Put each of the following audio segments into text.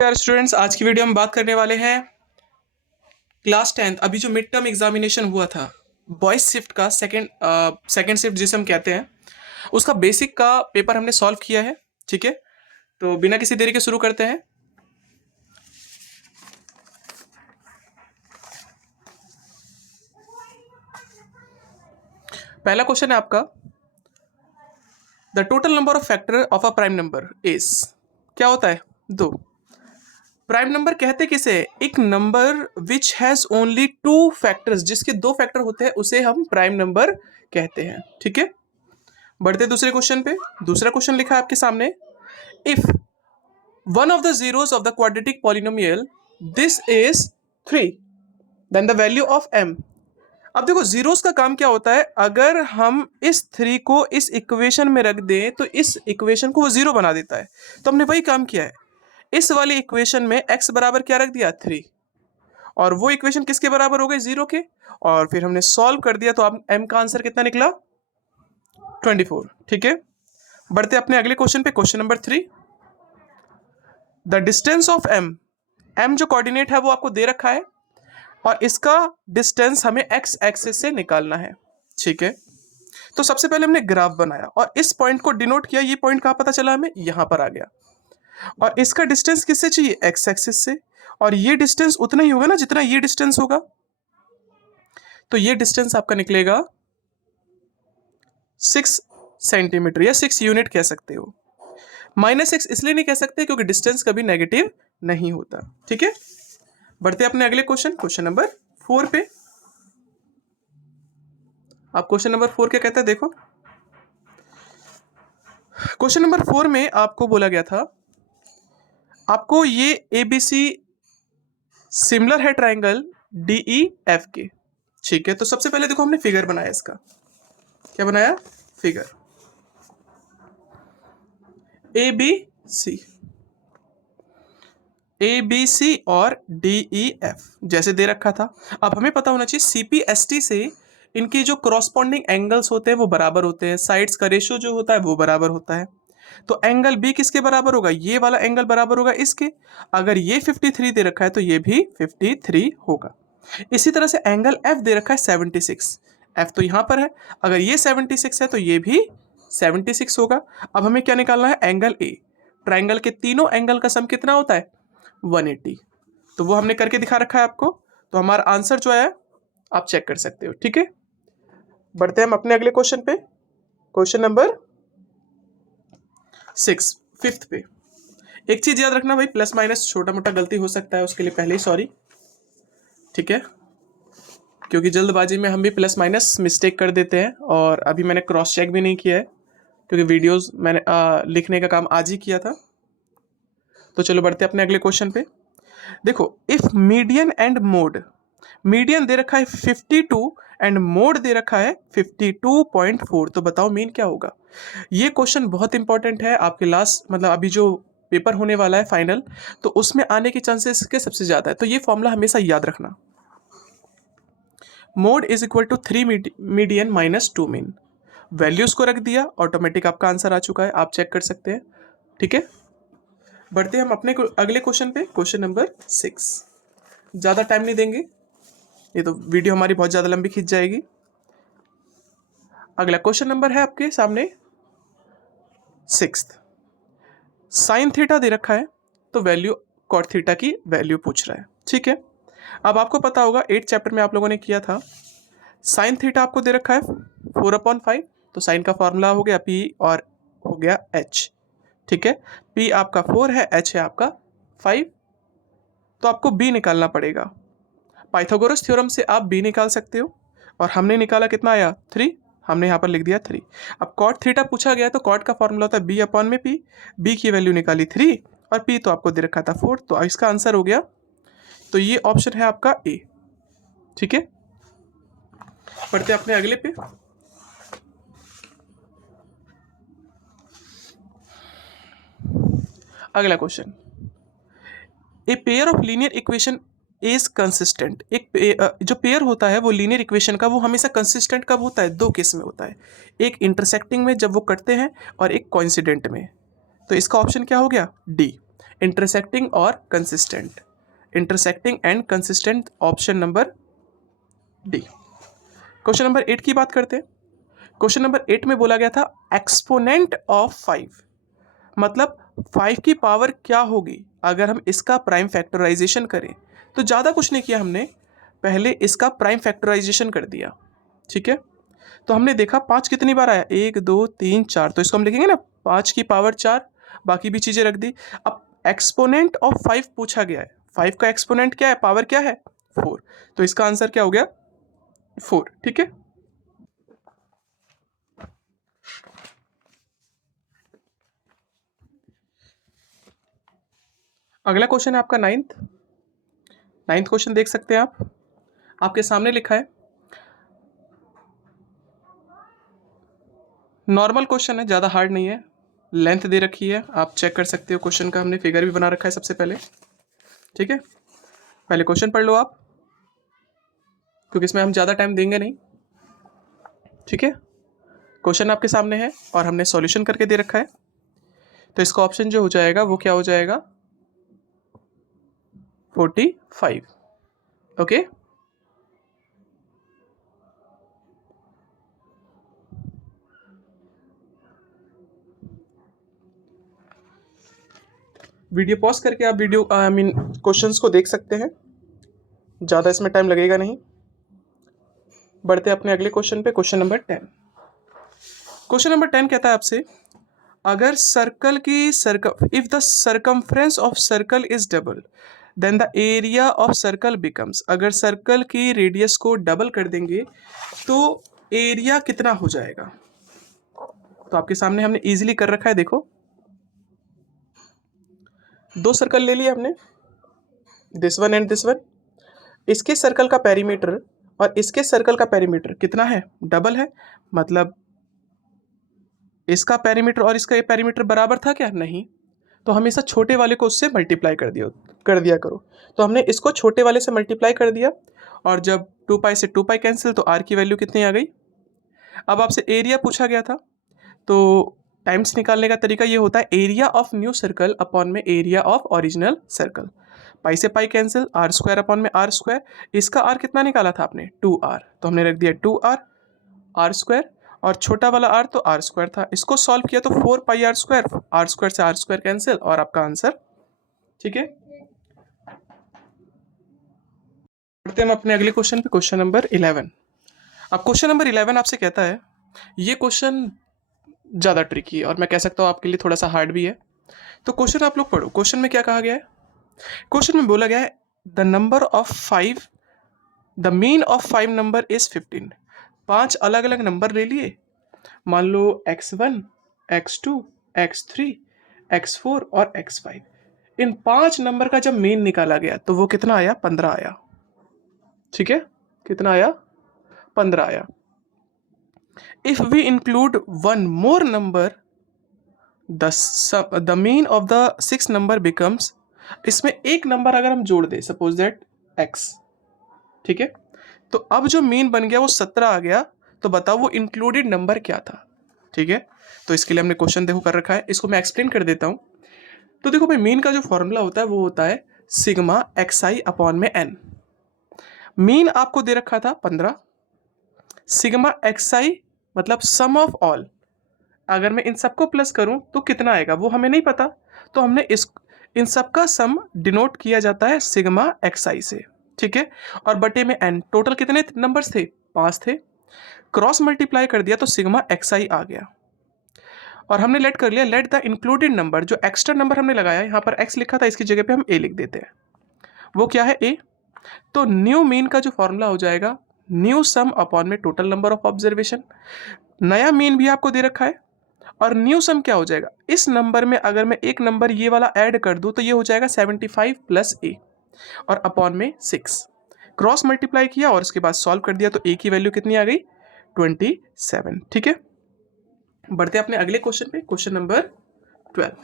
यार स्टूडेंट्स, आज की वीडियो में बात करने वाले हैं क्लास 10th अभी जो मिड टर्म एग्जामिनेशन हुआ था बॉयज शिफ्ट का सेकंड शिफ्ट जिसे हम कहते हैं, उसका बेसिक का पेपर हमने सॉल्व किया है। ठीक है, तो बिना किसी देरी के शुरू करते हैं। पहला क्वेश्चन है आपका, the total number of factor of a prime number is, क्या होता है? दो। प्राइम नंबर कहते किसे? एक number which has only two factors, जिसके दो फैक्टर होते हैं उसे हम प्राइम नंबर कहते हैं। ठीक है, बढ़ते दूसरे क्वेश्चन पे। दूसरा क्वेश्चन लिखा है आपके सामने, if one of the zeros of the quadratic polynomial this is 3 then the value of m। अब देखो जीरोस का काम क्या होता है, अगर हम इस 3 को इस इक्वेशन में रख दें तो इस इक्वेशन को वो जीरो बना देता है। तो हमने वही काम किया है, इस वाली इक्वेशन में x बराबर क्या रख दिया? 3, और वो इक्वेशन किसके बराबर हो गई? जीरो के। और फिर हमने सॉल्व कर दिया तो अब m का आंसर कितना निकला? 24। ठीक है, बढ़ते अपने अगले क्वेश्चन पे। Question number 3, the distance of m जो कोऑर्डिनेट है वो आपको दे रखा है और इसका डिस्टेंस हमें x एक्सिस से निकालना है। ठीक है, तो सबसे पहले हमने ग्राफ बनाया और इस पॉइंट को डिनोट किया। ये पॉइंट कहां पता चला हमें? यहां पर आ गया। और इसका डिस्टेंस किससे चाहिए? x एक्सिस से। और ये डिस्टेंस उतना ही होगा ना जितना ये डिस्टेंस होगा, तो ये डिस्टेंस आपका निकलेगा 6 सेंटीमीटर या 6 यूनिट कह सकते हो। -6 इसलिए नहीं कह सकते क्योंकि डिस्टेंस कभी नेगेटिव नहीं होता। ठीक है, बढ़ते अपने अगले क्वेश्चन, क्वेश्चन नंबर 4 पे। आप क्वेश्चन नंबर 4 क्या कहता है देखो। क्वेश्चन नंबर 4 में आपको बोला गया था, आपको ये ABC सिमिलर है ट्राइंगल DEF के। ठीक है, तो सबसे पहले देखो हमने फिगर बनाया इसका। क्या बनाया? फिगर ABC और DEF जैसे दे रखा था। अब हमें पता होना चाहिए CPST से इनकी जो करॉस्पॉन्डिंग एंगल्स होते हैं वो बराबर होते हैं, साइड्स का रेशियो जो होता है वो बराबर होता है। तो एंगल B किसके बराबर होगा? ये वाला एंगल बराबर होगा इसके। अगर ये 53 दे रखा है तो ये भी 53 होगा। इसी तरह से एंगल F दे रखा है 76, F तो यहाँ पर है। अगर ये 76 है तो ये भी 76 होगा। अब हमें क्या निकालना है? Angle A। ट्राइंगल के तीनों एंगल का सम कितना होता है? 180। तो वो हमने करके दिखा रखा है आपको। तो हमारा आंसर जो है आप चेक कर सकते हो। ठीक है, बढ़ते हैं हम अपने अगले क्वेश्चन पे। क्वेश्चन नंबर 6, फिफ्थ पे। एक चीज याद रखना भाई, प्लस माइनस छोटा मोटा गलती हो सकता है, उसके लिए पहले ही सॉरी। ठीक है, क्योंकि जल्दबाजी में हम भी प्लस माइनस मिस्टेक कर देते हैं और अभी मैंने क्रॉस चेक भी नहीं किया है क्योंकि वीडियोस मैंने लिखने का काम आज ही किया था। तो चलो बढ़ते अपने अगले क्वेश्चन पे। देखो, if median and mode, median दे रखा है 52 एंड मोड दे रखा है 52.4, तो बताओ मीन क्या होगा? ये क्वेश्चन बहुत इंपॉर्टेंट है आपके लास्ट, मतलब अभी जो पेपर होने वाला है फाइनल, तो उसमें आने के चांसेस के सबसे ज्यादा है। तो ये फॉर्मूला हमेशा याद रखना, mode is equal to 3 median minus 2 mean. Values को रख दिया, ऑटोमेटिक आपका आंसर आ चुका है, आप चेक कर सकते हैं। ठीक है, बढ़ते हम अपने अगले क्वेश्चन पे। क्वेश्चन नंबर 6, ज़्यादा टाइम नहीं देंगे, ये तो वीडियो हमारी बहुत ज़्यादा लंबी खींच जाएगी। अगला क्वेश्चन नंबर है आपके सामने 6, साइन थीटा दे रखा है तो वैल्यू कॉट थीटा की वैल्यू पूछ रहा है। ठीक है, अब आपको पता होगा 8 चैप्टर में आप लोगों ने किया था, साइन थीटा आपको दे रखा है 4/5, तो साइन का फॉर्मूला हो गया P और हो गया H। ठीक है, P आपका 4 है, H है आपका 5, तो आपको B निकालना पड़ेगा। पाइथागोरस थ्योरम से आप B निकाल सकते हो और हमने निकाला कितना आया? 3, हमने यहाँ पर लिख दिया 3। अब कॉट थीटा पूछा गया तो कॉट का फॉर्मूला होता है B/P, B की वैल्यू निकाली 3 और P तो आपको दे रखा था 4, तो इसका आंसर हो गया, तो ये ऑप्शन है आपका A। ठीक है, पढ़ते अपने अगले पे। अगला question, a pair of linear equation is consistent. जो पेयर होता है वो लीनियर इक्वेशन का, वो हमेशा कंसिस्टेंट कब होता है? दो केस में होता है, एक इंटरसेक्टिंग में जब वो कटते हैं और एक कोइंसिडेंट में। तो इसका ऑप्शन क्या हो गया? डी। इंटरसेक्टिंग और consistent, intersecting and consistent, option number D. Question number 8 की बात करते हैं। क्वेश्चन नंबर 8 में बोला गया था एक्सपोनेंट ऑफ 5, मतलब 5 की पावर क्या होगी अगर हम इसका प्राइम फैक्टराइजेशन करें। तो ज़्यादा कुछ नहीं किया हमने, पहले इसका प्राइम फैक्टराइजेशन कर दिया, ठीक है। तो हमने देखा 5 कितनी बार आया, 1 2 3 4, तो इसको हम लिखेंगे ना 5 की पावर 4, बाकी भी चीज़ें रख दी। अब एक्सपोनेंट ऑफ 5 पूछा गया है, 5 का एक्सपोनेंट क्या है, पावर क्या है 4, तो इसका आंसर क्या हो गया 4, ठीक है। अगला क्वेश्चन है आपका नाइन्थ क्वेश्चन देख सकते हैं आप, आपके सामने लिखा है, नॉर्मल क्वेश्चन है, ज़्यादा हार्ड नहीं है, लेंथ दे रखी है, आप चेक कर सकते हो क्वेश्चन का, हमने फिगर भी बना रखा है सबसे पहले, ठीक है। पहले क्वेश्चन पढ़ लो आप, क्योंकि इसमें हम ज़्यादा टाइम देंगे नहीं, ठीक है। क्वेश्चन आपके सामने है और हमने सॉल्यूशन करके दे रखा है, तो इसका ऑप्शन जो हो जाएगा वो क्या हो जाएगा 45, ओके। वीडियो पॉज करके आप वीडियो आई मीन क्वेश्चंस को देख सकते हैं, ज़्यादा इसमें टाइम लगेगा नहीं। बढ़ते अपने अगले क्वेश्चन पे, क्वेश्चन नंबर 10। क्वेश्चन नंबर 10 कहता है आपसे, अगर सर्कल की if the circumference of circle is double then the area of circle becomes, अगर सर्कल की रेडियस को डबल कर देंगे तो एरिया कितना हो जाएगा। तो आपके सामने हमने इजीली कर रखा है, देखो 2 सर्कल ले लिए हमने, this one and this one, इसके सर्कल का पेरीमीटर और इसके सर्कल का पेरीमीटर कितना है, डबल है, मतलब इसका पेरीमीटर और इसका पेरीमीटर बराबर था क्या, नहीं, तो हमेशा छोटे वाले को उससे मल्टीप्लाई कर दिया करो। तो हमने इसको छोटे वाले से मल्टीप्लाई कर दिया, और जब 2 पाई से 2 पाई कैंसिल, तो आर की वैल्यू कितनी आ गई। अब आपसे एरिया पूछा गया था, तो टाइम्स निकालने का तरीका ये होता है, area of new circle upon में area of original circle, pi से pi cancel, R square upon में आर स्क्वायर, इसका आर कितना निकाला था आपने 2r, तो हमने रख दिया 2r आर स्क्वायर, और छोटा वाला आर तो आर स्क्वायर था, इसको सॉल्व किया तो 4 पाई आर स्क्वायर से आर स्क्वायर कैंसिल, और आपका आंसर, ठीक है। बढ़ते हम अपने अगले क्वेश्चन पे, क्वेश्चन नंबर 11। अब क्वेश्चन नंबर 11 आपसे कहता है, ये क्वेश्चन ज़्यादा ट्रिकी है और मैं कह सकता हूँ आपके लिए थोड़ा सा हार्ड भी है, तो क्वेश्चन आप लोग पढ़ो। क्वेश्चन में क्या कहा गया है, क्वेश्चन में बोला गया है the number of 5, the mean of 5 number is 15, 5 अलग अलग नंबर ले लिए, मान लो x1, x2, x3, x4 और x5, इन 5 नंबर का जब मीन निकाला गया तो वो कितना आया, 15 आया, ठीक है, कितना आया 15 आया। If we include one more number the mean of the 6 number becomes, इसमें एक नंबर अगर हम जोड़ दें, सपोज दैट x, ठीक है, तो अब जो मीन बन गया वो 17 आ गया, तो बताओ वो इंक्लूडेड नंबर क्या था, ठीक है। तो इसके लिए हमने क्वेश्चन देखो कर रखा है, इसको मैं एक्सप्लेन कर देता हूँ। तो देखो भाई, मीन का जो फॉर्मूला होता है वो होता है सिग्मा xi अपॉन में n, मीन आपको दे रखा था 15, सिग्मा xi मतलब सम ऑफ ऑल, अगर मैं इन सबको प्लस करूं तो कितना आएगा वो हमें नहीं पता, तो हमने इन सब का सम डिनोट किया जाता है सिग्मा xi से, ठीक है। और बटे में n, टोटल कितने नंबर्स थे, 5 थे, क्रॉस मल्टीप्लाई कर दिया तो सिग्मा xi आ गया, और हमने लेट कर लिया लेट द इंक्लूडेड नंबर, जो एक्स्ट्रा नंबर हमने लगाया, यहाँ पर x लिखा था, इसकी जगह पे हम a लिख देते हैं, वो क्या है a। तो न्यू मीन का जो फॉर्मूला हो जाएगा न्यू सम अपॉन में टोटल नंबर ऑफ ऑब्जर्वेशन, नया मीन भी आपको दे रखा है, और न्यू सम क्या हो जाएगा, इस नंबर में अगर मैं एक नंबर ये वाला ऐड कर दूं तो ये हो जाएगा 75 प्लस a, और अपॉन में 6, क्रॉस मल्टीप्लाई किया और उसके बाद सॉल्व कर दिया तो a की वैल्यू कितनी आ गई 27, ठीक है। बढ़ते अपने अगले क्वेश्चन पे, क्वेश्चन नंबर 12।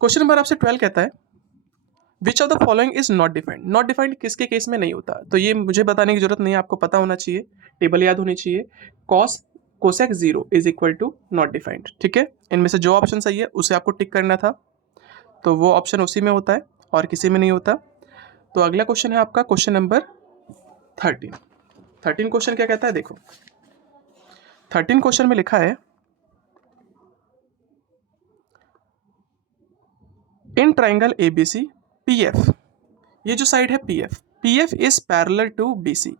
क्वेश्चन नंबर आपसे 12 कहता है which of the following is not defined. Not defined किसके केस में नहीं होता, तो ये मुझे बताने की जरूरत नहीं है, आपको पता होना चाहिए, टेबल याद होनी चाहिए। Cos cosec 0 is equal to not defined. ठीक है, इनमें से जो ऑप्शन सही है उसे आपको टिक करना था, तो वो ऑप्शन उसी में होता है और किसी में नहीं होता। तो अगला क्वेश्चन है आपका क्वेश्चन नंबर 13। 13 क्वेश्चन क्या कहता है, देखो 13 क्वेश्चन में लिखा है इन ट्राइंगल ABC PF, ये जो साइड है PF is parallel to BC।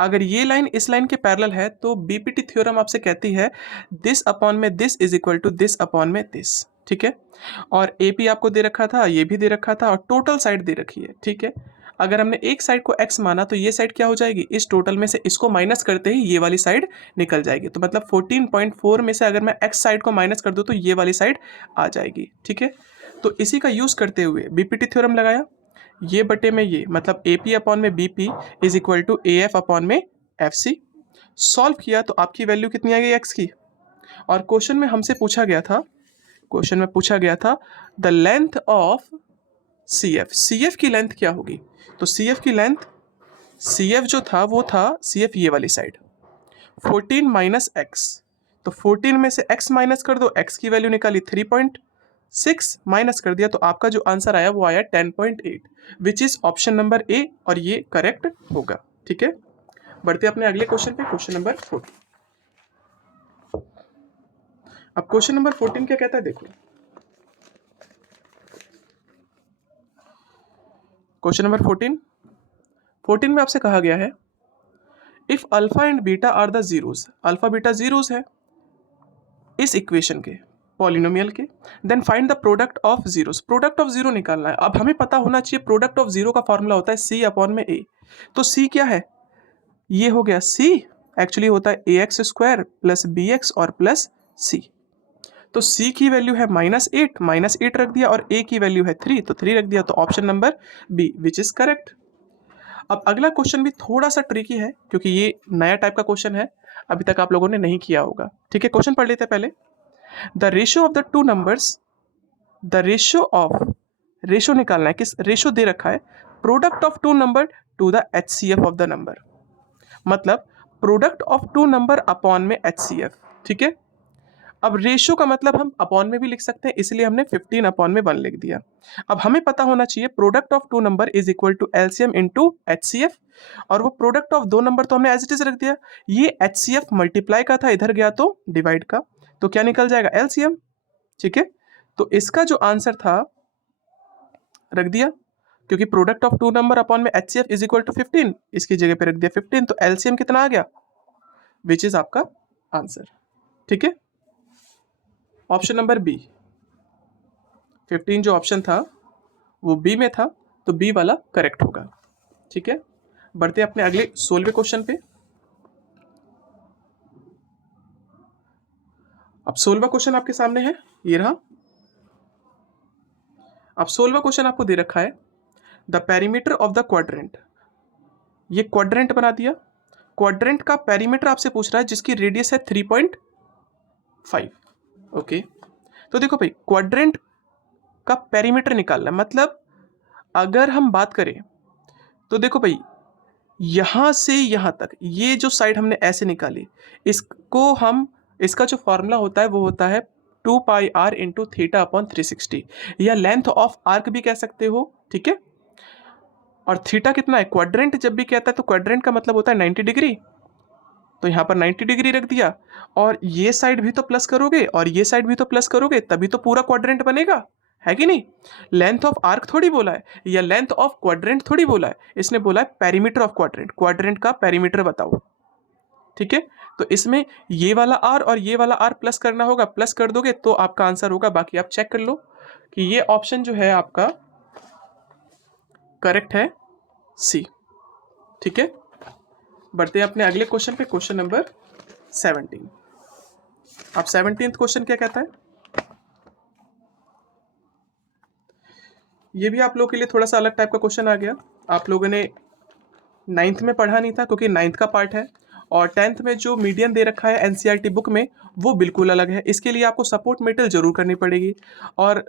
अगर ये लाइन इस लाइन के पैरेलल है तो बीपीटी थ्योरम आपसे कहती है दिस अपॉन में this is equal to this upon में दिस। ठीक है, और AP आपको दे रखा था, ये भी दे रखा था, और टोटल साइड दे रखी है। ठीक है, अगर हमने एक साइड को x माना तो ये साइड क्या हो जाएगी, इस टोटल में से इसको माइनस करते ही ये वाली साइड निकल जाएगी। तो मतलब 14.4 में से अगर मैं x साइड को माइनस कर दूँ तो ये वाली साइड आ जाएगी। ठीक है, तो इसी का यूज करते हुए बीपीटी थ्योरम लगाया, ये बटे में ये, मतलब AP अपॉन में BP is equal to AF upon में FC। सॉल्व किया तो आपकी वैल्यू कितनी आ गई x की, और क्वेश्चन में हमसे पूछा गया था, क्वेश्चन में पूछा गया था द लेंथ ऑफ CF की लेंथ क्या होगी। तो CF की लेंथ, CF जो था वो था CF ये वाली साइड 14 माइनस x, तो 14 में से x माइनस कर दो, x की वैल्यू निकाली 3.6 माइनस कर दिया, तो आपका जो आंसर आया वो आया 10.8 which is option number A, और ये करेक्ट होगा। ठीक है, बढ़ते अपने अगले क्वेश्चन पे, क्वेश्चन नंबर 14। अब क्वेश्चन नंबर 14 क्या कहता है, देखो क्वेश्चन नंबर 14 में आपसे कहा गया है if alpha and beta are the zeros, alpha beta zeros है इस इक्वेशन के, पॉलिनोमियल के, then find the product of zeros. Product of zero निकालना है। अब हमें पता होना चाहिए प्रोडक्ट ऑफ जीरो का फॉर्मूला होता है C अपॉन में A। तो C क्या है, ये हो गया C, एक्चुअली होता है AX स्क्वायर प्लस BX और प्लस C। तो C की वैल्यू है -8 रख दिया, और A की वैल्यू है 3, तो 3 रख दिया, तो option number B which is correct. अब अगला क्वेश्चन भी थोड़ा सा ट्रिकी है क्योंकि ये नया टाइप का क्वेश्चन है, अभी तक आप लोगों ने नहीं किया होगा। ठीक है, क्वेश्चन पढ़ लेते हैं पहले। The ratio of the two numbers, the ratio of, ratio निकालना है, किस रेशियो दे रखा है, product of two number to the HCF of the number, मतलब product of two number upon में HCF। ठीक है, अब रेशियो का मतलब हम अपॉन में भी लिख सकते हैं, इसलिए हमने 15 अपॉन में 1 लिख दिया। अब हमें पता होना चाहिए product of two number is equal to LCM into HCF, और वो प्रोडक्ट ऑफ दो नंबर तो हमने एज इट इज रख दिया, ये HCF मल्टीप्लाई का था, इधर गया तो डिवाइड का, तो क्या निकल जाएगा LCM। ठीक है, तो इसका जो आंसर था रख दिया, क्योंकि product of two number upon में HCF इज इक्वल टू 15, इसकी जगह पे रख दिया 15, तो LCM कितना आ गया, विच इज आपका आंसर। ठीक है, ऑप्शन नंबर B, 15 जो ऑप्शन था वो B में था, तो B वाला करेक्ट होगा। ठीक है, बढ़ते अपने अगले 16वें क्वेश्चन पे। अब 16वां क्वेश्चन आपके सामने है, ये रहा। अब 16वां क्वेश्चन आपको दे रखा है the perimeter of the quadrant, ये क्वाड्रेंट बना दिया, क्वाड्रेंट का पेरीमीटर आपसे पूछ रहा है जिसकी रेडियस है 3.5। ओके, तो देखो भाई क्वाड्रेंट का पेरीमीटर निकालना, मतलब अगर हम बात करें तो देखो भाई यहां से यहां तक ये जो साइड हमने ऐसे निकाली, इसको हम, इसका जो फॉर्मूला होता है वो होता है 2 पाई r इंटू थीटा अपॉन 360, या लेंथ ऑफ आर्क भी कह सकते हो। ठीक है, और थीटा कितना है, क्वाड्रेंट जब भी कहता है तो क्वाड्रेंट का मतलब होता है 90 डिग्री, तो यहाँ पर 90 डिग्री रख दिया, और ये साइड भी तो प्लस करोगे और ये साइड भी तो प्लस करोगे तभी तो पूरा क्वाड्रेंट बनेगा, है कि नहीं। लेंथ ऑफ आर्क थोड़ी बोला है, या लेंथ ऑफ क्वाड्रेंट थोड़ी बोला है, इसने बोला है पेरीमीटर ऑफ क्वाड्रेंट, क्वाड्रेंट का पेरीमीटर बताओ। ठीक है, तो इसमें ये वाला आर और ये वाला आर प्लस करना होगा, प्लस कर दोगे तो आपका आंसर होगा, बाकी आप चेक कर लो कि ये ऑप्शन जो है आपका करेक्ट है सी। ठीक है, बढ़ते हैं अपने अगले क्वेश्चन पे, क्वेश्चन नंबर 17। अब 17th क्वेश्चन क्या कहता है, ये भी आप लोगों के लिए थोड़ा सा अलग टाइप का क्वेश्चन आ गया। आप लोगों ने 9th में पढ़ा नहीं था क्योंकि 9th का पार्ट है, और 10th में जो मीडियन दे रखा है NCERT बुक में वो बिल्कुल अलग है, इसके लिए आपको सपोर्ट मेटेरियल जरूर करनी पड़ेगी। और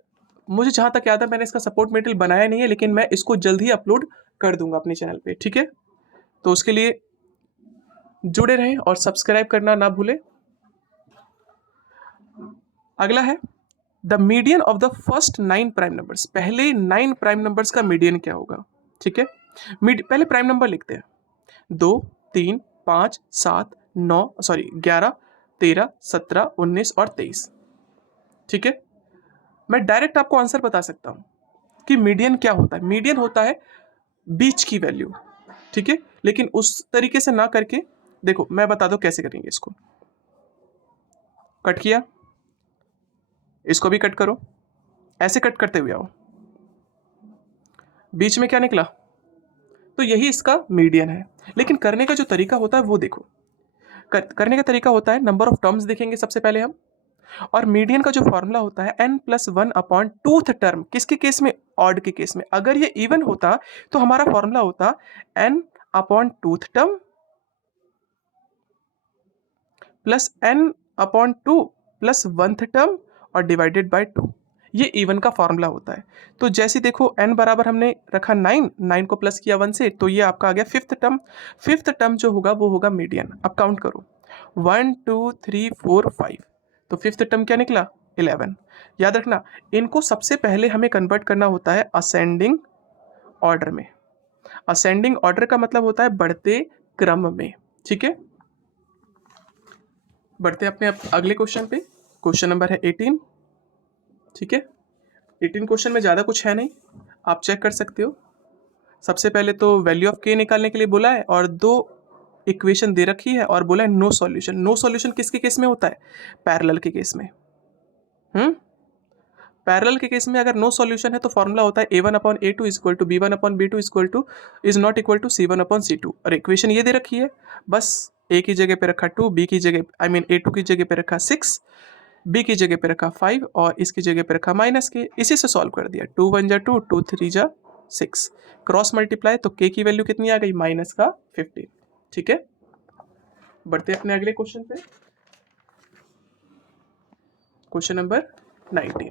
मुझे जहाँ तक याद है मैंने इसका सपोर्ट मटेरियल बनाया नहीं है, लेकिन मैं इसको जल्द ही अपलोड कर दूंगा अपने चैनल पे, ठीक है। तो उसके लिए जुड़े रहें और सब्सक्राइब करना ना भूलें। अगला है the median of the first 9 prime numbers. पहले 9 प्राइम नंबर्स का मीडियन क्या होगा, ठीक है। पहले प्राइम नंबर लिखते हैं, 2, 3, 5, 7, 9, सॉरी 11, 13, 17, 19 और 23, ठीक है। मैं डायरेक्ट आपको आंसर बता सकता हूं कि मीडियन क्या होता है। मीडियन होता है बीच की वैल्यू, ठीक है। लेकिन उस तरीके से ना करके, देखो मैं बता दो कैसे करेंगे। इसको कट किया, इसको भी कट करो, ऐसे कट करते हुए आओ, बीच में क्या निकला, तो यही इसका मीडियन है। लेकिन करने का जो तरीका होता है वो देखो, करने का तरीका होता है नंबर ऑफ टर्म्स देखेंगे सबसे पहले हम, और मीडियन का जो फॉर्मूला होता है n+1 अपॉन टूथ टर्म। किसके केस में, ऑड के केस में। अगर ये इवन होता तो हमारा फॉर्मूला होता n upon tooth term plus n upon 2 plus 1th term और डिवाइडेड बाय 2। ये इवन का फॉर्मूला होता है। तो जैसे देखो n बराबर हमने रखा 9 को प्लस किया 1 से, तो ये आपका आ गया 5th टर्म। 5th टर्म जो होगा वो होगा मीडियन। अब काउंट करो, 1 2 3 4 5, तो 5th टर्म क्या निकला, 11। याद रखना, इनको सबसे पहले हमें कन्वर्ट करना होता है असेंडिंग ऑर्डर में। असेंडिंग ऑर्डर का मतलब होता है बढ़ते क्रम में, ठीक है। बढ़ते अपने अगले क्वेश्चन पे। क्वेश्चन नंबर है 18, ठीक है। 18 क्वेश्चन में ज़्यादा कुछ है नहीं, आप चेक कर सकते हो। सबसे पहले तो वैल्यू ऑफ के निकालने के लिए बोला है और 2 इक्वेशन दे रखी है और बोला है नो सॉल्यूशन। नो सॉल्यूशन किसके केस में होता है, पैरेलल के केस में। पैरेलल के केस में अगर नो सॉल्यूशन है तो फॉर्मूला होता है a1/a2 is equal to b1/b2 is not equal to c1/c2। और इक्वेशन ये दे रखी है, बस a की जगह पे रखा 2, b की जगह a2 की जगह पे रखा 6, b की जगह पे रखा 5 और इसकी जगह पे रखा -k। इसी से सॉल्व कर दिया, 2 1 जा 2, 2 3 जा 6, क्रॉस मल्टीप्लाई तो k की वैल्यू कितनी आ गई, -15, ठीक है। बढ़ते अपने अगले क्वेश्चन पे, क्वेश्चन नंबर 19।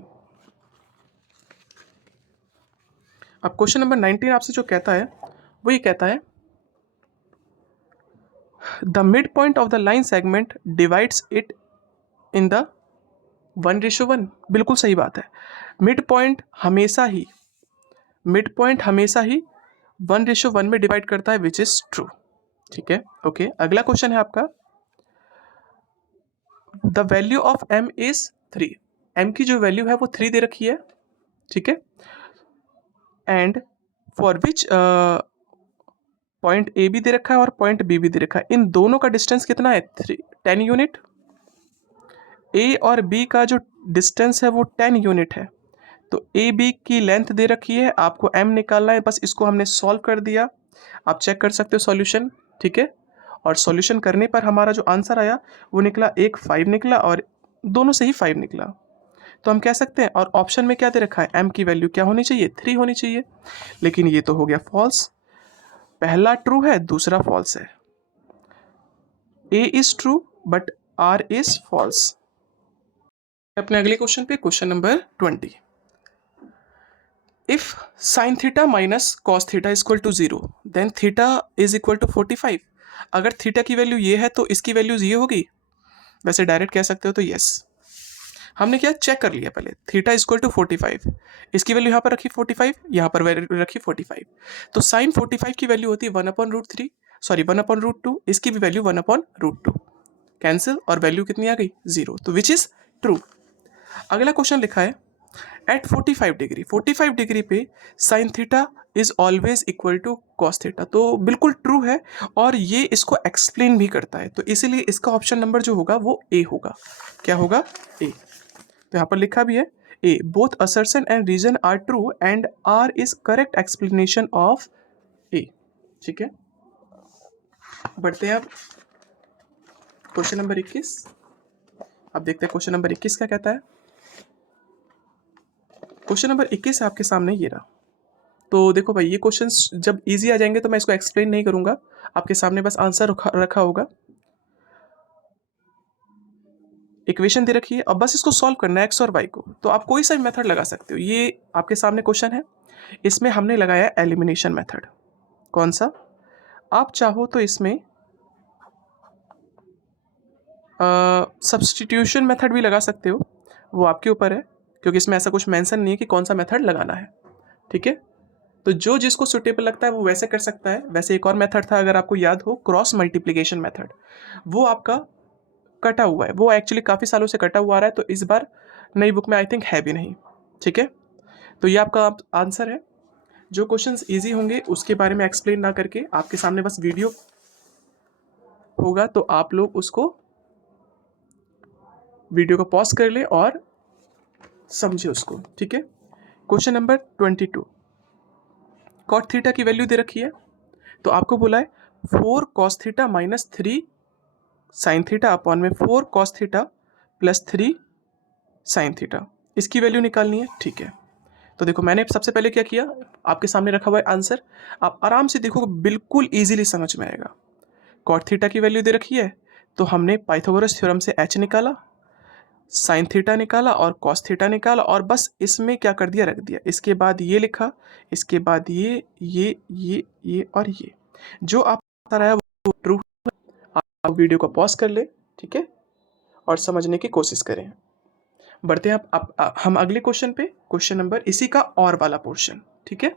अब क्वेश्चन नंबर 19 आपसे जो कहता है वो ये कहता है the mid point of the line segment divides it in the 1:1। बिल्कुल सही बात है, मिड पॉइंट हमेशा ही 1:1 में डिवाइड करता है, विच इज ट्रू, ठीक है। ओके, अगला क्वेश्चन है आपका, the value of m is 3। m की जो वैल्यू है वो 3 दे रखी है, ठीक है। And for which point A भी दे रखा है और पॉइंट बी भी दे रखा है। इन दोनों का डिस्टेंस कितना है, 10 यूनिट। ए और बी का जो डिस्टेंस है वो 10 यूनिट है। तो ए बी की लेंथ दे रखी है, आपको m निकालना है, बस इसको हमने सॉल्व कर दिया। आप चेक कर सकते हो सॉल्यूशन, ठीक है। और सॉल्यूशन करने पर हमारा जो आंसर आया वो निकला, एक 5 निकला और दोनों से ही 5 निकला। तो हम कह सकते हैं, और ऑप्शन में क्या दे रखा है, m की वैल्यू क्या होनी चाहिए, 3 होनी चाहिए। लेकिन ये तो हो गया फॉल्स, पहला ट्रू है दूसरा फॉल्स है। a is true but r is false. अपने अगले क्वेश्चन पे, question number 20। If sine theta minus cos theta is equal to 0 then theta is equal to 45। अगर थीटा की वैल्यू ये है तो इसकी वैल्यूज ये होगी। वैसे डायरेक्ट कह सकते हो तो यस, हमने क्या चेक कर लिया पहले, थीटा इज इक्वल टू 45, इसकी वैल्यू यहाँ पर रखी 45, यहाँ पर वैल्यू रखी 45। तो साइन 45 की वैल्यू होती है 1/√3, सॉरी 1/√2, इसकी भी वैल्यू 1/√2, कैंसिल और वैल्यू कितनी आ गई, 0, तो विच इज ट्रू। अगला क्वेश्चन लिखा है एट 45 डिग्री पे sine theta is always equal to cos theta. तो बिल्कुल ट्रू है और ये इसको एक्सप्लेन भी करता है, तो इसीलिए इसका ऑप्शन नंबर जो होगा वो ए होगा। क्या होगा, ए। तो यहाँ पर लिखा भी है A, both assertion and reason are true and R is correct explanation of A, ठीक है। बढ़ते हैं अब क्वेश्चन नंबर 21। अब देखते हैं क्वेश्चन नंबर 21 क्या कहता है। क्वेश्चन नंबर 21 आपके सामने ये रहा। तो देखो भाई, ये क्वेश्चंस जब इजी आ जाएंगे तो मैं इसको एक्सप्लेन नहीं करूंगा, आपके सामने बस आंसर रखा होगा। इक्वेशन दे रखी है, अब बस इसको सॉल्व करना है एक्स और वाई को, तो आप कोई सा भी मेथड लगा सकते हो। ये आपके सामने क्वेश्चन है, इसमें हमने लगाया एलिमिनेशन मेथड। कौन सा? आप चाहो तो इसमें सब्स्टिट्यूशन मेथड भी लगा सकते हो, वो आपके ऊपर है, क्योंकि इसमें ऐसा कुछ मेंशन नहीं है कि कौन सा मेथड लगाना है। ठीक है, तो जो जिसको सुटेबल लगता है वो वैसे कर सकता है। वैसे एक और मेथड था, अगर आपको याद हो, क्रॉस मल्टीप्लिकेशन मेथड, वो आपका कटा हुआ है, वो एक्चुअली काफ़ी सालों से कटा हुआ आ रहा है, तो इस बार नई बुक में आई थिंक है भी नहीं। ठीक है, तो ये आपका आंसर है। जो क्वेश्चंस इजी होंगे उसके बारे में एक्सप्लेन ना करके आपके सामने बस वीडियो होगा, तो आप लोग उसको वीडियो को पॉज कर ले और समझे उसको। ठीक है, क्वेश्चन नंबर 22, कॉट थीटा की वैल्यू दे रखी है, तो आपको बोला है 4 cos theta minus 3 sine theta upon में 4 cos theta plus 3 sine theta, इसकी वैल्यू निकालनी है। ठीक है, तो देखो मैंने सबसे पहले क्या किया, आपके सामने रखा हुआ है आंसर, आप आराम से देखो, बिल्कुल इजीली समझ में आएगा। कॉट थीटा की वैल्यू दे रखी है, तो हमने पाइथागोरस थ्योरम से एच निकाला, साइन थीटा निकाला और कॉस थीटा निकाला, और बस इसमें क्या कर दिया, रख दिया। इसके बाद ये लिखा, इसके बाद ये और ये जो आप बता रहा है वो ट्रू। आप वीडियो को पॉज कर ले, ठीक है, और समझने की कोशिश करें। बढ़ते हैं हम अगले क्वेश्चन पे, क्वेश्चन नंबर इसी का और वाला पोर्शन। ठीक है,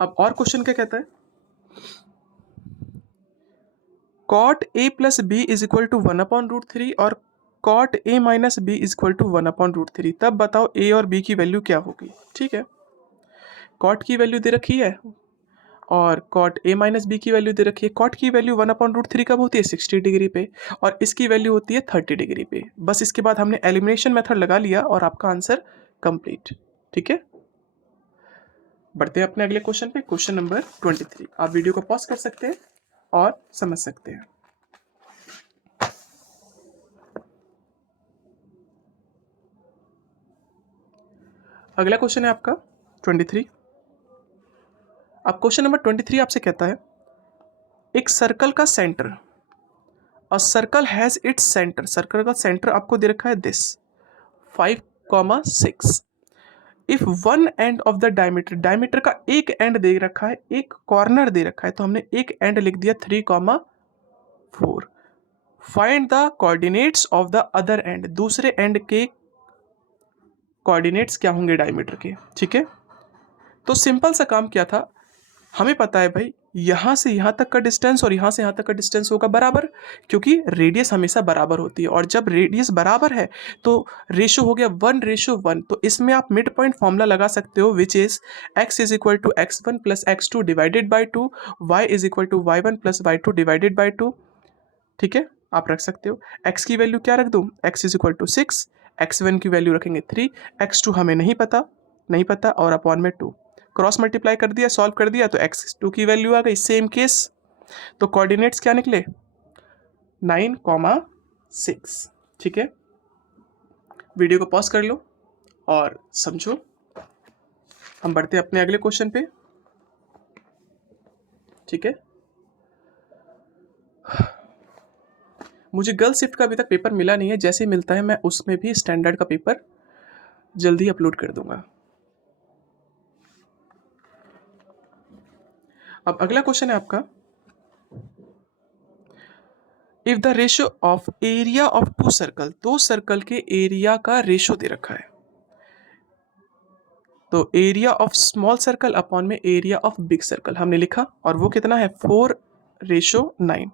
अब और क्वेश्चन क्या कहता है, cot A plus B is equal to 1/√3 और cot A minus B is equal to 1/√3, तब बताओ ए और बी की वैल्यू क्या होगी। ठीक है, कॉट की वैल्यू दे रखी है और कॉट ए माइनस बी की वैल्यू दे रखी है। कॉट की वैल्यू 1/√3 कब होती है, 60 डिग्री पे, और इसकी वैल्यू होती है 30 डिग्री पे। बस इसके बाद हमने एलिमिनेशन मेथड लगा लिया और आपका आंसर कंप्लीट। ठीक है, बढ़ते हैं अपने अगले क्वेश्चन पे, क्वेश्चन नंबर 23। आप वीडियो को पॉज कर सकते हैं और समझ सकते हैं। अगला क्वेश्चन है आपका 23। अब क्वेश्चन नंबर 23 आपसे कहता है, एक सर्कल का centre, a circle has its centre, circle का सेंटर आपको दे रखा है this 5,6। If one end of the diameter, diameter का एक एंड दे रखा है, एक कॉर्नर दे रखा है, तो हमने एक एंड लिख दिया 3,4। Find the coordinates of the other and, दूसरे एंड के कोऑर्डिनेट्स क्या होंगे डायमीटर के। ठीक है, तो सिंपल सा काम क्या था, हमें पता है भाई यहाँ से यहाँ तक का डिस्टेंस और यहाँ से यहाँ तक का डिस्टेंस होगा बराबर, क्योंकि रेडियस हमेशा बराबर होती है, और जब रेडियस बराबर है तो रेशो हो गया 1:1। तो इसमें आप मिड पॉइंट फॉर्मूला लगा सकते हो, which is x is equal to x1 plus x2 divided by 2, y is equal to y1 plus y2 divided by 2। ठीक है, आप रख सकते हो। x की वैल्यू क्या रख दूँ, x is equal to 6, x1 की वैल्यू रखेंगे 3, x2 हमें नहीं पता और अपॉन में 2, क्रॉस मल्टीप्लाई कर दिया, सॉल्व कर दिया, तो x2 की वैल्यू आ गई। सेम केस, तो कोऑर्डिनेट्स क्या निकले, 9,6। ठीक है, वीडियो को पॉज कर लो और समझो। हम बढ़ते हैं अपने अगले क्वेश्चन पे। ठीक है, मुझे गर्ल शिफ्ट का अभी तक पेपर मिला नहीं है, जैसे ही मिलता है मैं उसमें भी स्टैंडर्ड का पेपर जल्दी अपलोड कर दूंगा। अब अगला क्वेश्चन है आपका, if the ratio of area of two circle, दो सर्कल के एरिया का रेशियो दे रखा है, तो area of small circle upon में एरिया ऑफ बिग सर्कल हमने लिखा, और वो कितना है 4:9।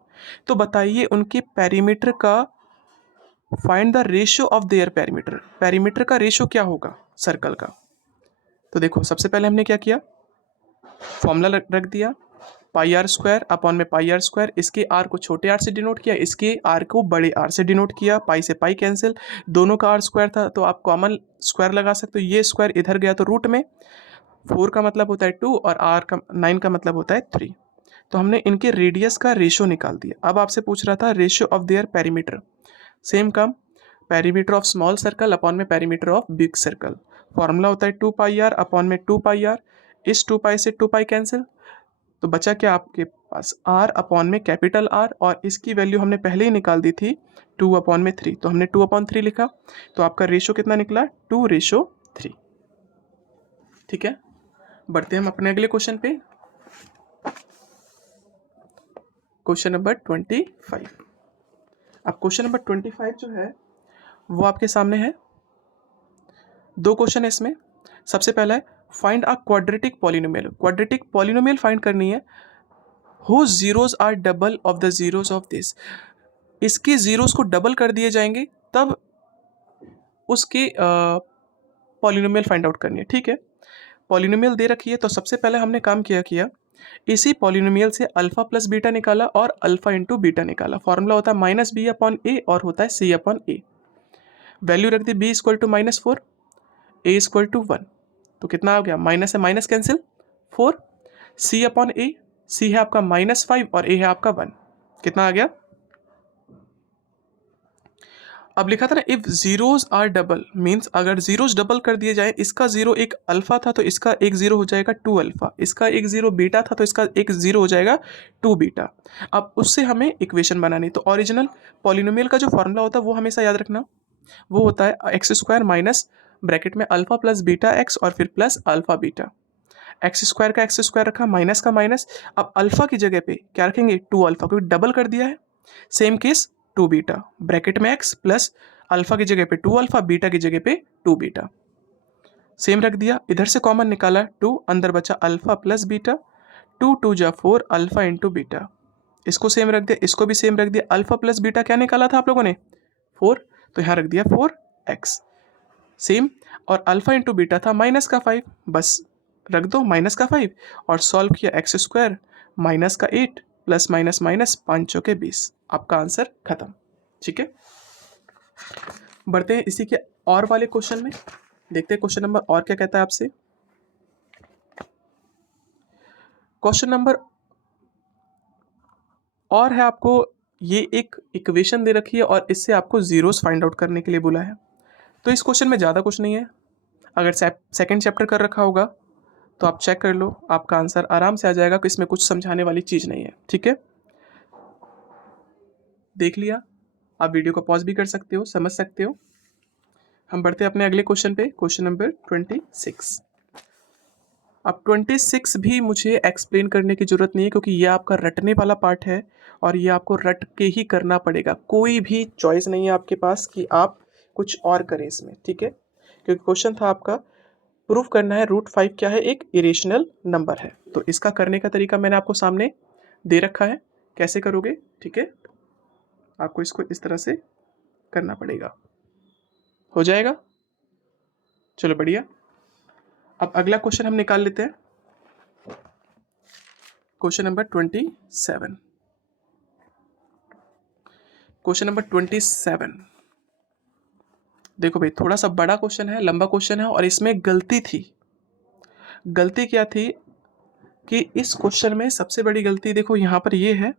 तो बताइए उनके पेरीमीटर का, find the ratio of their perimeter, perimeter का रेशियो क्या होगा सर्कल का। तो देखो सबसे पहले हमने क्या किया, फॉर्मूला रख दिया, पाई आर स्क्वायर अपॉन में पाई आर स्क्वायर, इसके आर को छोटे आर से डिनोट किया, इसके आर को बड़े आर से डिनोट किया, पाई से पाई कैंसिल, दोनों का आर स्क्वायर था तो आप कॉमन स्क्वायर लगा सकते हो, ये स्क्वायर इधर गया तो रूट में, 4 का मतलब होता है 2 और आर का 9 का मतलब होता है 3। तो हमने इनके रेडियस का रेशियो निकाल दिया। अब आपसे पूछ रहा था ratio of their perimeter, same काम, perimeter of small circle upon में perimeter of big circle, formula होता है 2 पाई आर अपॉन में 2 पाई आर, इस 2 पाई से 2 पाई कैंसिल, तो बचा क्या आपके पास, r अपॉन में कैपिटल R, और इसकी वैल्यू हमने पहले ही निकाल दी थी 2/3, तो हमने 2/3 लिखा, तो आपका रेशो कितना निकला, 2:3। ठीक है, बढ़ते हैं हम अपने अगले क्वेश्चन पे, क्वेश्चन नंबर 25। अब क्वेश्चन नंबर 25 जो है वो आपके सामने है, दो क्वेश्चन है इसमें। सबसे पहला है find a quadratic polynomial, quadratic polynomial find करनी है, whose zeros are double of the zeros of this, इसके जीरोस को डबल कर दिए जाएंगे तब उसके पॉलिनोमियल फाइंड आउट करनी है। ठीक है, पॉलिनोमियल दे रखी है, तो सबसे पहले हमने काम किया इसी पॉलिनोमियल से अल्फा प्लस बीटा निकाला और अल्फा इंटू बीटा निकाला। फॉर्मूला होता है -b/a और होता है c/a। वैल्यू रख दी b = -4, a = 1, तो कितना आ गया, माइनस है माइनस कैंसिल, 4, c/a, c है आपका -5 और a है आपका 1, कितना आ गया। अब लिखा था ना if zeros are double, means अगर जीरोज डबल कर दिए जाए, इसका जीरो एक अल्फा था तो इसका एक जीरो हो जाएगा 2 अल्फा, इसका एक जीरो बीटा था तो इसका एक जीरो हो जाएगा 2 बीटा। अब उससे हमें इक्वेशन बनानी, तो ओरिजिनल पॉलिनोमियल का जो फॉर्मूला होता है वो हमेशा याद रखना, वो होता है x² माइनस ब्रैकेट में अल्फा प्लस बीटा x और फिर प्लस अल्फा बीटा, x² का x² रखा, माइनस का माइनस, अब अल्फा की जगह पे क्या रखेंगे, 2 अल्फा, क्योंकि डबल कर दिया है। सेम केस 2 बीटा, ब्रैकेट में x प्लस अल्फा की जगह पे 2 अल्फा, बीटा की जगह पे 2 बीटा, सेम रख दिया। इधर से कॉमन निकाला 2, अंदर बचा अल्फा प्लस बीटा, 2 2 जा 4 अल्फा इंटू बीटा, इसको सेम रख दिया, इसको भी सेम रख दिया। अल्फा प्लस बीटा क्या निकाला था आप लोगों ने, 4, तो यहाँ रख दिया 4x सेम, और अल्फा इंटू बीटा था माइनस का 5, बस रख दो माइनस का 5, और सॉल्व किया x² माइनस का 8 प्लस माइनस माइनस 5 चौके 20, आपका आंसर खत्म। ठीक है, बढ़ते हैं इसी के और वाले क्वेश्चन में, देखते हैं क्वेश्चन नंबर और क्या कहता है आपसे। क्वेश्चन नंबर और है, आपको ये एक इक्वेशन दे रखी है और इससे आपको जीरोस फाइंड आउट करने के लिए बोला है। तो इस क्वेश्चन में ज़्यादा कुछ नहीं है, अगर सेकंड चैप्टर कर रखा होगा तो आप चेक कर लो, आपका आंसर आराम से आ जाएगा कि इसमें कुछ समझाने वाली चीज़ नहीं है। ठीक है, देख लिया, आप वीडियो को पॉज भी कर सकते हो, समझ सकते हो। हम बढ़ते हैं अपने अगले क्वेश्चन पे, क्वेश्चन नंबर 26। अब 26 भी मुझे एक्सप्लेन करने की ज़रूरत नहीं है, क्योंकि ये आपका रटने वाला पार्ट है और ये आपको रट के ही करना पड़ेगा, कोई भी चॉइस नहीं है आपके पास कि आप कुछ और करें इसमें। ठीक है, क्योंकि क्वेश्चन था आपका प्रूफ करना है √5 क्या है, एक इरेशनल नंबर है। तो इसका करने का तरीका मैंने आपको सामने दे रखा है, कैसे करोगे। ठीक है, आपको इसको इस तरह से करना पड़ेगा, हो जाएगा। चलो बढ़िया, अब अगला क्वेश्चन हम निकाल लेते हैं, क्वेश्चन नंबर 27। क्वेश्चन नंबर 27, देखो भाई थोड़ा सा बड़ा क्वेश्चन है, लंबा क्वेश्चन है, और इसमें गलती थी। गलती क्या थी कि इस क्वेश्चन में सबसे बड़ी गलती देखो यहाँ पर ये है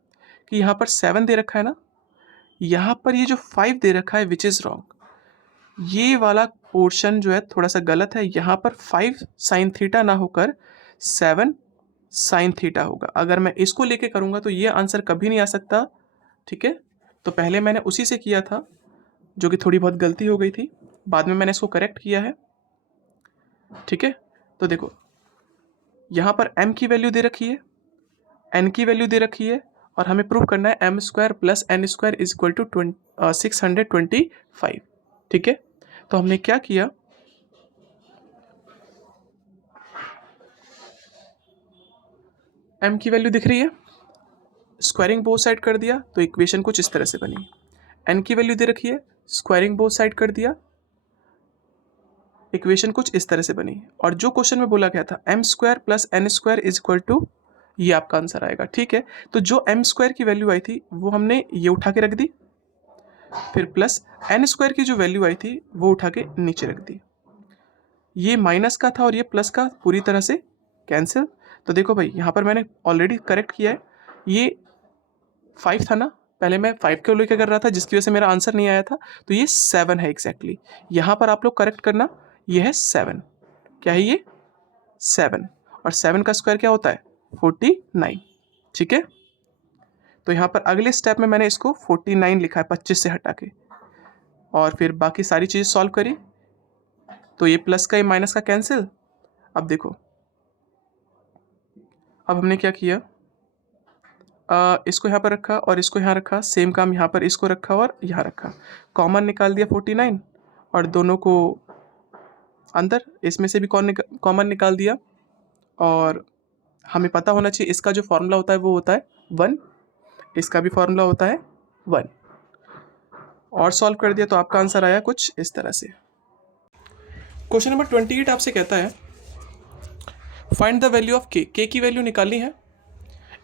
कि यहाँ पर 7 दे रखा है ना, यहाँ पर ये जो 5 दे रखा है विच इज़ रॉन्ग, ये वाला पोर्शन जो है थोड़ा सा गलत है। यहाँ पर 5 साइन थीटा ना होकर 7 साइन थीटा होगा। अगर मैं इसको लेके करूँगा तो ये आंसर कभी नहीं आ सकता। ठीक है, तो पहले मैंने उसी से किया था, जो कि थोड़ी बहुत गलती हो गई थी, बाद में मैंने इसको करेक्ट किया है। ठीक है, तो देखो यहाँ पर m की वैल्यू दे रखी है, n की वैल्यू दे रखी है, और हमें प्रूव करना है m² + n² = 625। ठीक है, तो हमने क्या किया, m की वैल्यू दिख रही है, स्क्वायरिंग बोथ साइड कर दिया तो इक्वेशन कुछ इस तरह से बनी। n की वैल्यू दे रखी है, स्क्वायरिंग बोथ साइड कर दिया, इक्वेशन कुछ इस तरह से बनी। और जो क्वेश्चन में बोला गया था m² + n² = ये आपका आंसर आएगा। ठीक है, तो जो m² की वैल्यू आई थी वो हमने ये उठा के रख दी, फिर प्लस n² की जो वैल्यू आई थी वो उठा के नीचे रख दी। ये माइनस का था और ये प्लस का पूरी तरह से कैंसिल। तो देखो भाई यहाँ पर मैंने ऑलरेडी करेक्ट किया है, ये 5 था ना, पहले मैं 5 को लेकर कर रहा था जिसकी वजह से मेरा आंसर नहीं आया था, तो ये 7 है एग्जैक्टली। यहाँ पर आप लोग करेक्ट करना, ये है 7, क्या है ये 7, और 7 का स्क्वायर क्या होता है 49। ठीक है, तो यहाँ पर अगले स्टेप में मैंने इसको 49 लिखा है 25 से हटा के, और फिर बाकी सारी चीज़ सॉल्व करी, तो ये प्लस का ये माइनस का कैंसिल। अब देखो, अब हमने क्या किया, इसको यहाँ पर रखा और इसको यहाँ रखा, सेम काम यहाँ पर इसको रखा और यहाँ रखा, कॉमन निकाल दिया 49 और दोनों को अंदर, इसमें से भी कॉमन निकाल दिया। और हमें पता होना चाहिए इसका जो फॉर्मूला होता है वो होता है 1, इसका भी फॉर्मूला होता है 1, और सॉल्व कर दिया तो आपका आंसर आया कुछ इस तरह से। क्वेश्चन नंबर 28 आपसे कहता है फाइंड द वैल्यू ऑफ के की वैल्यू निकालनी है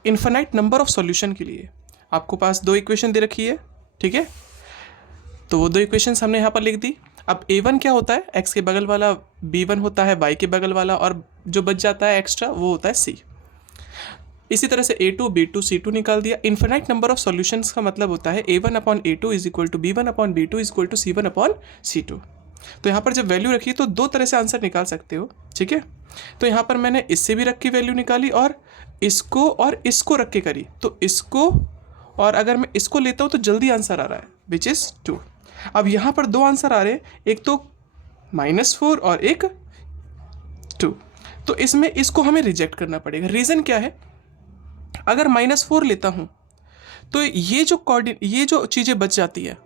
इन्फिनाइट नंबर ऑफ सॉल्यूशन के लिए। आपको पास दो इक्वेशन दे रखी है, ठीक है, तो वो दो इक्वेशन हमने यहाँ पर लिख दी। अब a1 क्या होता है, x के बगल वाला, b1 होता है y के बगल वाला, और जो बच जाता है एक्स्ट्रा वो होता है c। इसी तरह से a2 b2 c2 निकाल दिया। इन्फिनाइट नंबर ऑफ सॉल्यूशंस का मतलब होता है a1 upon a2 is equal to b1 upon b2 is equal to c1 upon c2। तो यहाँ पर जब वैल्यू रखी तो दो तरह से आंसर निकाल सकते हो, ठीक है। तो यहाँ पर मैंने इससे भी रख के वैल्यू निकाली और इसको रख के करी, तो इसको और अगर मैं इसको लेता हूँ तो जल्दी आंसर आ रहा है विच इज़ 2। अब यहाँ पर दो आंसर आ रहे हैं, एक तो -4 और एक 2, तो इसमें इसको हमें रिजेक्ट करना पड़ेगा। रीज़न क्या है, अगर -4 लेता हूँ तो ये जो चीज़ें बच जाती है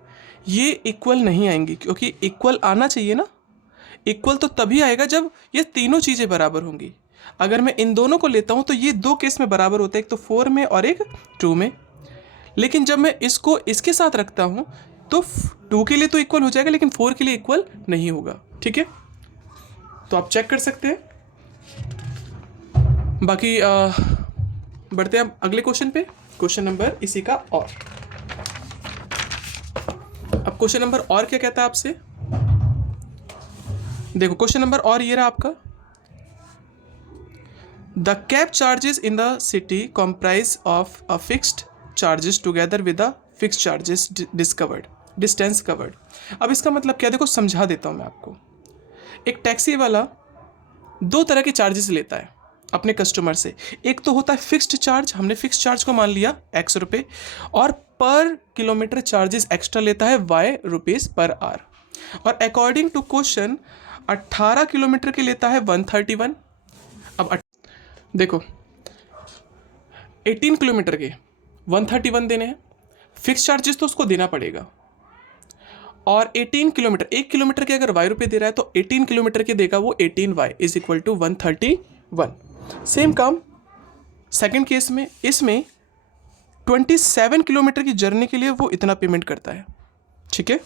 ये इक्वल नहीं आएंगी, क्योंकि इक्वल आना चाहिए ना, इक्वल तो तभी आएगा जब ये तीनों चीज़ें बराबर होंगी। अगर मैं इन दोनों को लेता हूँ तो ये दो केस में बराबर होता है, एक तो 4 में और एक 2 में। लेकिन जब मैं इसको इसके साथ रखता हूँ तो 2 के लिए तो इक्वल हो जाएगा लेकिन 4 के लिए इक्वल नहीं होगा, ठीक है। तो आप चेक कर सकते हैं। बाकी बढ़ते हैं अगले क्वेश्चन पे, क्वेश्चन नंबर इसी का और। अब क्वेश्चन नंबर और क्या कहता है आपसे, देखो क्वेश्चन नंबर और ये रहा आपका, the cab charges in the city comprise of a fixed charges together with the fixed charges distance covered. अब इसका मतलब क्या, देखो समझा देता हूँ मैं आपको। एक टैक्सी वाला दो तरह के चार्जेस लेता है अपने कस्टमर से। एक तो होता है फिक्स्ड चार्ज, हमने फिक्स्ड चार्ज को मान लिया x रुपये, और पर किलोमीटर चार्जेस एक्स्ट्रा लेता है y रुपीज़ पर आवर। और अकॉर्डिंग टू क्वेश्चन 18 किलोमीटर के लेता है 131। अब देखो 18 किलोमीटर के 131 देने हैं, फिक्स चार्जेस तो उसको देना पड़ेगा। और 18 किलोमीटर, 1 किलोमीटर के अगर y रुपये दे रहा है तो 18 किलोमीटर के देगा वो 18y is equal to 131। Same काम सेकंड केस में, इसमें 27 किलोमीटर की जर्नी के लिए वो इतना पेमेंट करता है, ठीक है।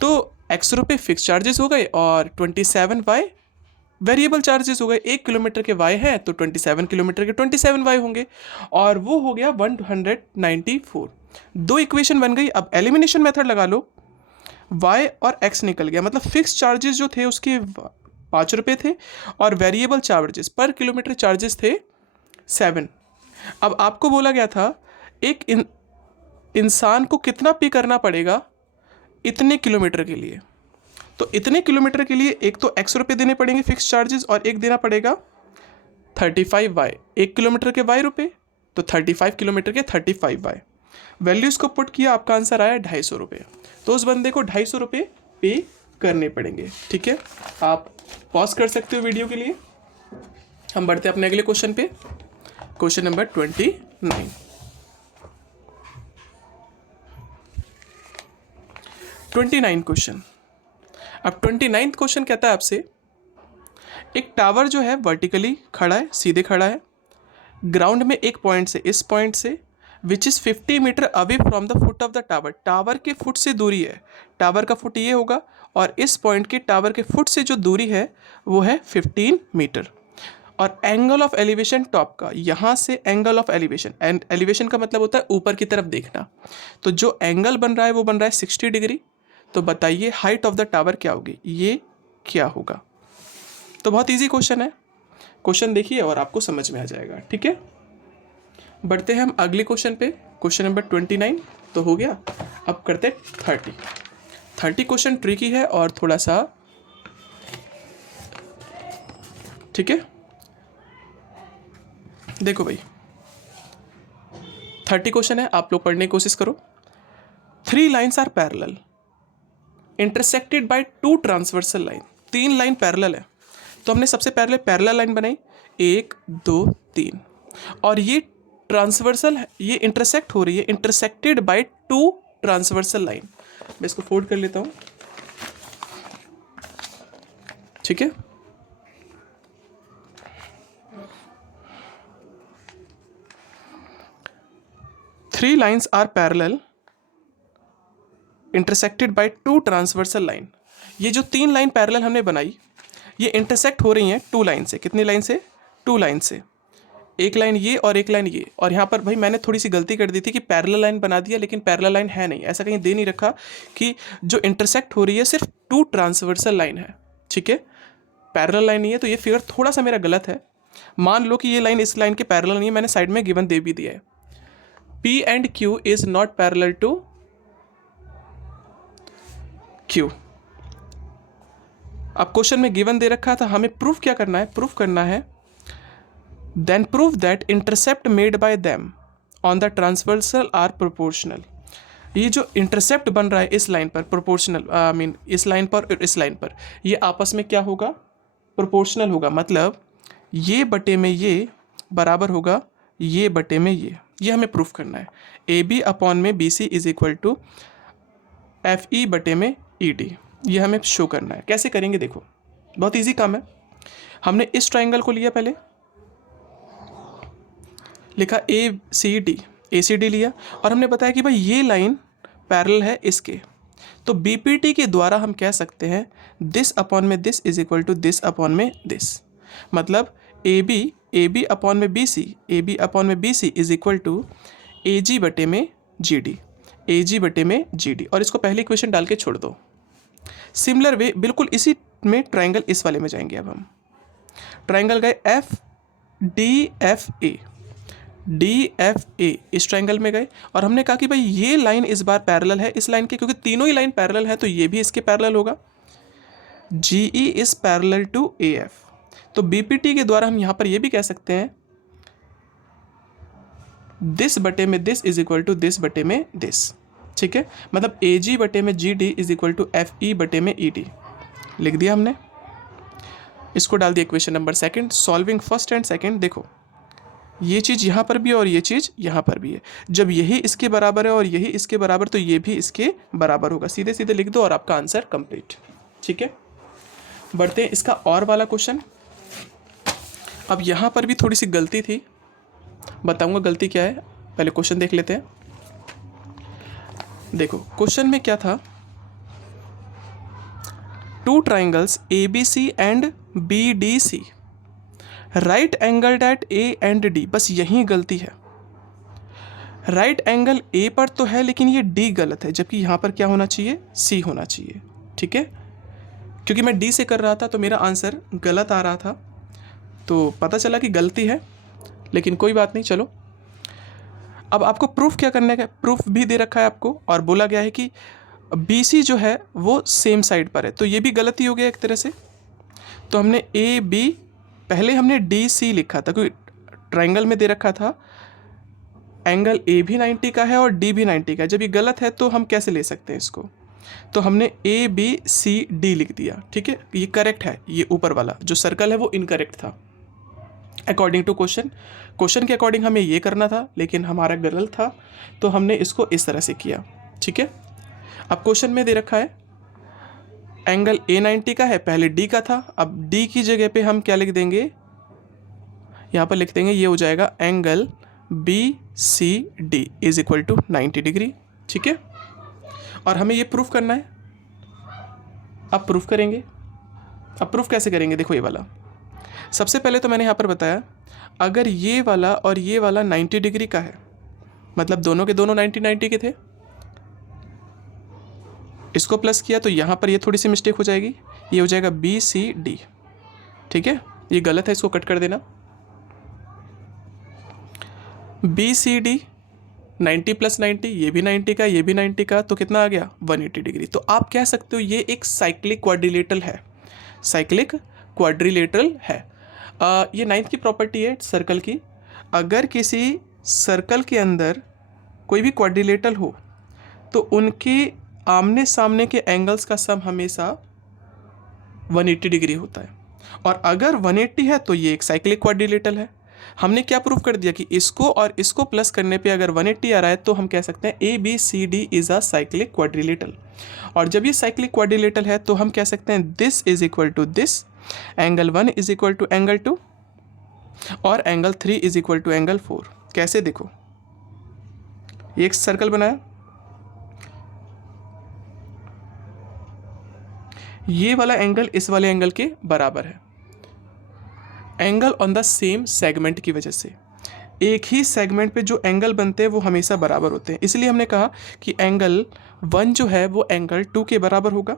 तो x रुपये फिक्स चार्जेस हो गए और 27y वेरिएबल चार्जेस हो गए। 1 किलोमीटर के y है तो 27 किलोमीटर के 27y होंगे, और वो हो गया 194। दो इक्वेशन बन गई। अब एलिमिनेशन मेथड लगा लो, y और x निकल गया, मतलब फिक्स चार्जेस जो थे उसके 5 रुपये थे और वेरिएबल चार्जेस पर किलोमीटर चार्जेस थे 7। अब आपको बोला गया था एक इंसान को कितना पे करना पड़ेगा इतने किलोमीटर के लिए। तो इतने किलोमीटर के लिए एक तो x रुपये देने पड़ेंगे फिक्स चार्जेस, और एक देना पड़ेगा 35y। 1 किलोमीटर के y रुपये तो 35 किलोमीटर के 35y। वैल्यूज़ को पुट किया, आपका आंसर आया 250 रुपये। तो उस बंदे को 250 रुपये पे करने पड़ेंगे, ठीक है। आप पॉज कर सकते हो वीडियो के लिए। हम बढ़ते हैं अपने अगले क्वेश्चन पे, क्वेश्चन नंबर 29। 29 क्वेश्चन। अब 29 क्वेश्चन कहता है आपसे, एक टावर जो है वर्टिकली खड़ा है, सीधे खड़ा है ग्राउंड में एक पॉइंट से, इस पॉइंट से which is 50 metre away from the foot of the tower. Tower के फुट से दूरी है, टावर का फुट ये होगा और इस पॉइंट के टावर के फुट से जो दूरी है वो है 15 मीटर। और एंगल ऑफ एलिवेशन टॉप का, यहाँ से angle of elevation, and elevation का मतलब होता है ऊपर की तरफ देखना, तो जो एंगल बन रहा है वो बन रहा है 60 डिग्री। तो बताइए हाइट ऑफ द टावर क्या होगी, ये क्या होगा। तो बहुत इजी क्वेश्चन है, क्वेश्चन देखिए और आपको समझ में आ जाएगा, ठीक है। बढ़ते हैं हम अगले क्वेश्चन पे, क्वेश्चन नंबर 29 तो हो गया। अब करते हैं 30 क्वेश्चन ट्रिकी है और थोड़ा सा, ठीक है। देखो भाई 30 क्वेश्चन है, आप लोग पढ़ने की कोशिश करो। 3 lines are parallel intersected by 2 transversal line. 3 line parallel है, तो हमने सबसे पहले पैरेलल लाइन बनाई 1 2 3, और ये ट्रांसवर्सल है, ये इंटरसेक्ट हो रही है, इंटरसेक्टेड बाय 2 ट्रांसवर्सल लाइन। मैं इसको फोल्ड कर लेता हूं, ठीक है। Three lines are parallel intersected by 2 transversal line. ये जो 3 लाइन पैरेलल हमने बनाई, ये इंटरसेक्ट हो रही हैं 2 लाइन से। कितनी लाइन से? 2 लाइन से। एक लाइन ये और एक लाइन ये। और यहाँ पर भाई मैंने थोड़ी सी गलती कर दी थी कि पैरेलल लाइन बना दिया, लेकिन पैरेलल लाइन है नहीं, ऐसा कहीं दे नहीं रखा कि जो इंटरसेक्ट हो रही है सिर्फ 2 ट्रांसवर्सल लाइन है, ठीक है। पैरेलल लाइन नहीं है, तो ये फिगर थोड़ा सा मेरा गलत है। मान लो कि ये लाइन इस लाइन के पैरेलल नहीं है, मैंने साइड में गिवन दे भी दिया है। P and Q is not parallel to Q। अब क्वेश्चन में गिवन दे रखा था, हमें प्रूफ क्या करना है? प्रूफ करना है then proof that intercept made by them on the transversal are proportional. ये जो इंटरसेप्ट बन रहा है इस लाइन पर प्रोपोर्शनल, मीन इस लाइन पर और इस लाइन पर, ये आपस में क्या होगा? प्रोपोर्शनल होगा। मतलब ये बटे में ये बराबर होगा ये बटे में ये हमें प्रूफ करना है। ए बी अपॉन में B C is equal to F E बटे में ई डी, ये हमें शो करना है। कैसे करेंगे? देखो बहुत इजी काम है। हमने इस ट्राइंगल को लिया, पहले लिखा ए सी डी लिया, और हमने बताया कि भाई ये लाइन पैरेलल है इसके, तो बी पी टी के द्वारा हम कह सकते हैं दिस अपॉन में this is equal to this upon में दिस। मतलब ए बी अपॉन में B C is equal to A G बटे में जी डी, और इसको पहले इक्वेशन डाल के छोड़ दो। सिमिलर वे बिल्कुल इसी में ट्राइंगल इस वाले में जाएंगे। अब हम ट्राइंगल गए एफ डी एफ ए, इस ट्राइंगल में गए, और हमने कहा कि भाई ये लाइन इस बार पैरेलल है इस लाइन के, क्योंकि तीनों ही लाइन पैरेलल है तो ये भी इसके पैरेलल होगा। G E is parallel to A F, तो बीपीटी के द्वारा हम यहां पर ये भी कह सकते हैं दिस बटे में this is equal to this बटे में दिस, ठीक है। मतलब ए जी बटे में G D is equal to F E बटे में ई डी लिख दिया हमने। इसको डाल दिया equation number second. Solving first and second, देखो ये चीज़ यहाँ पर भी और ये चीज़ यहाँ पर भी है। जब यही इसके बराबर है और यही इसके बराबर, तो ये भी इसके बराबर होगा। सीधे सीधे लिख दो और आपका आंसर कंप्लीट, ठीक है। बढ़ते हैं इसका और वाला क्वेश्चन। अब यहाँ पर भी थोड़ी सी गलती थी, बताऊंगा गलती क्या है। पहले क्वेश्चन देख लेते हैं। देखो क्वेश्चन में क्या था, 2 triangles A B C and B D C right angled at A and D. बस यही गलती है, राइट एंगल ए पर तो है लेकिन ये डी गलत है, जबकि यहाँ पर क्या होना चाहिए? सी होना चाहिए, ठीक है। क्योंकि मैं डी से कर रहा था तो मेरा आंसर गलत आ रहा था, तो पता चला कि गलती है, लेकिन कोई बात नहीं, चलो। अब आपको प्रूफ क्या करने का? प्रूफ भी दे रखा है आपको, और बोला गया है कि बी सी जो है वो सेम साइड पर है, तो ये भी गलती हो गया एक तरह से। तो हमने ए बी, पहले हमने डी सी लिखा था क्योंकि ट्राइंगल में दे रखा था एंगल ए भी 90 का है और डी भी 90 का है। जब ये गलत है तो हम कैसे ले सकते हैं इसको? तो हमने ए बी सी डी लिख दिया, ठीक है। ये करेक्ट है, ये ऊपर वाला जो सर्कल है वो इनकरेक्ट था अकॉर्डिंग टू क्वेश्चन। क्वेश्चन के अकॉर्डिंग हमें ये करना था, लेकिन हमारा गलत था, तो हमने इसको इस तरह से किया, ठीक है। अब क्वेश्चन में दे रखा है एंगल ए 90 का है, पहले डी का था, अब डी की जगह पे हम क्या लिख देंगे? यहाँ पर लिख देंगे, ये हो जाएगा angle B C D is equal to 90 degree, ठीक है। और हमें ये प्रूफ करना है। अब प्रूफ करेंगे। अब प्रूफ कैसे करेंगे? देखो ये वाला, सबसे पहले तो मैंने यहाँ पर बताया अगर ये वाला और ये वाला 90 डिग्री का है, मतलब दोनों के दोनों 90 के थे, इसको प्लस किया तो यहाँ पर ये थोड़ी सी मिस्टेक हो जाएगी, ये हो जाएगा बी सी डी, ठीक है। ये गलत है, इसको कट कर देना। बी सी डी 90 प्लस 90, ये भी 90 का, ये भी 90 का, तो कितना आ गया? 180 डिग्री। तो आप कह सकते हो ये एक साइक्लिक क्वाड्रिलेटरल है, साइक्लिक क्वाड्रिलेटरल है। ये 9th की प्रॉपर्टी है सर्कल की। अगर किसी सर्कल के अंदर कोई भी क्वाड्रिलेटरल हो तो उनके आमने सामने के एंगल्स का सम हमेशा 180 डिग्री होता है, और अगर 180 है तो ये एक साइक्लिक क्वाड्रिलेटरल है। हमने क्या प्रूव कर दिया कि इसको और इसको प्लस करने पे अगर 180 आ रहा है तो हम कह सकते हैं ABCD is a cyclic quadrilateral. और जब ये साइक्लिक क्वाड्रिलेटरल है तो हम कह सकते हैं this is equal to this, angle 1 is equal to angle 2 और angle 3 is equal to angle 4। कैसे? देखो, ये एक सर्कल बनाया, ये वाला एंगल इस वाले एंगल के बराबर है, angle on the same segment की वजह से। एक ही सेगमेंट पे जो एंगल बनते हैं वो हमेशा बराबर होते हैं, इसलिए हमने कहा कि एंगल 1 जो है वो एंगल 2 के बराबर होगा।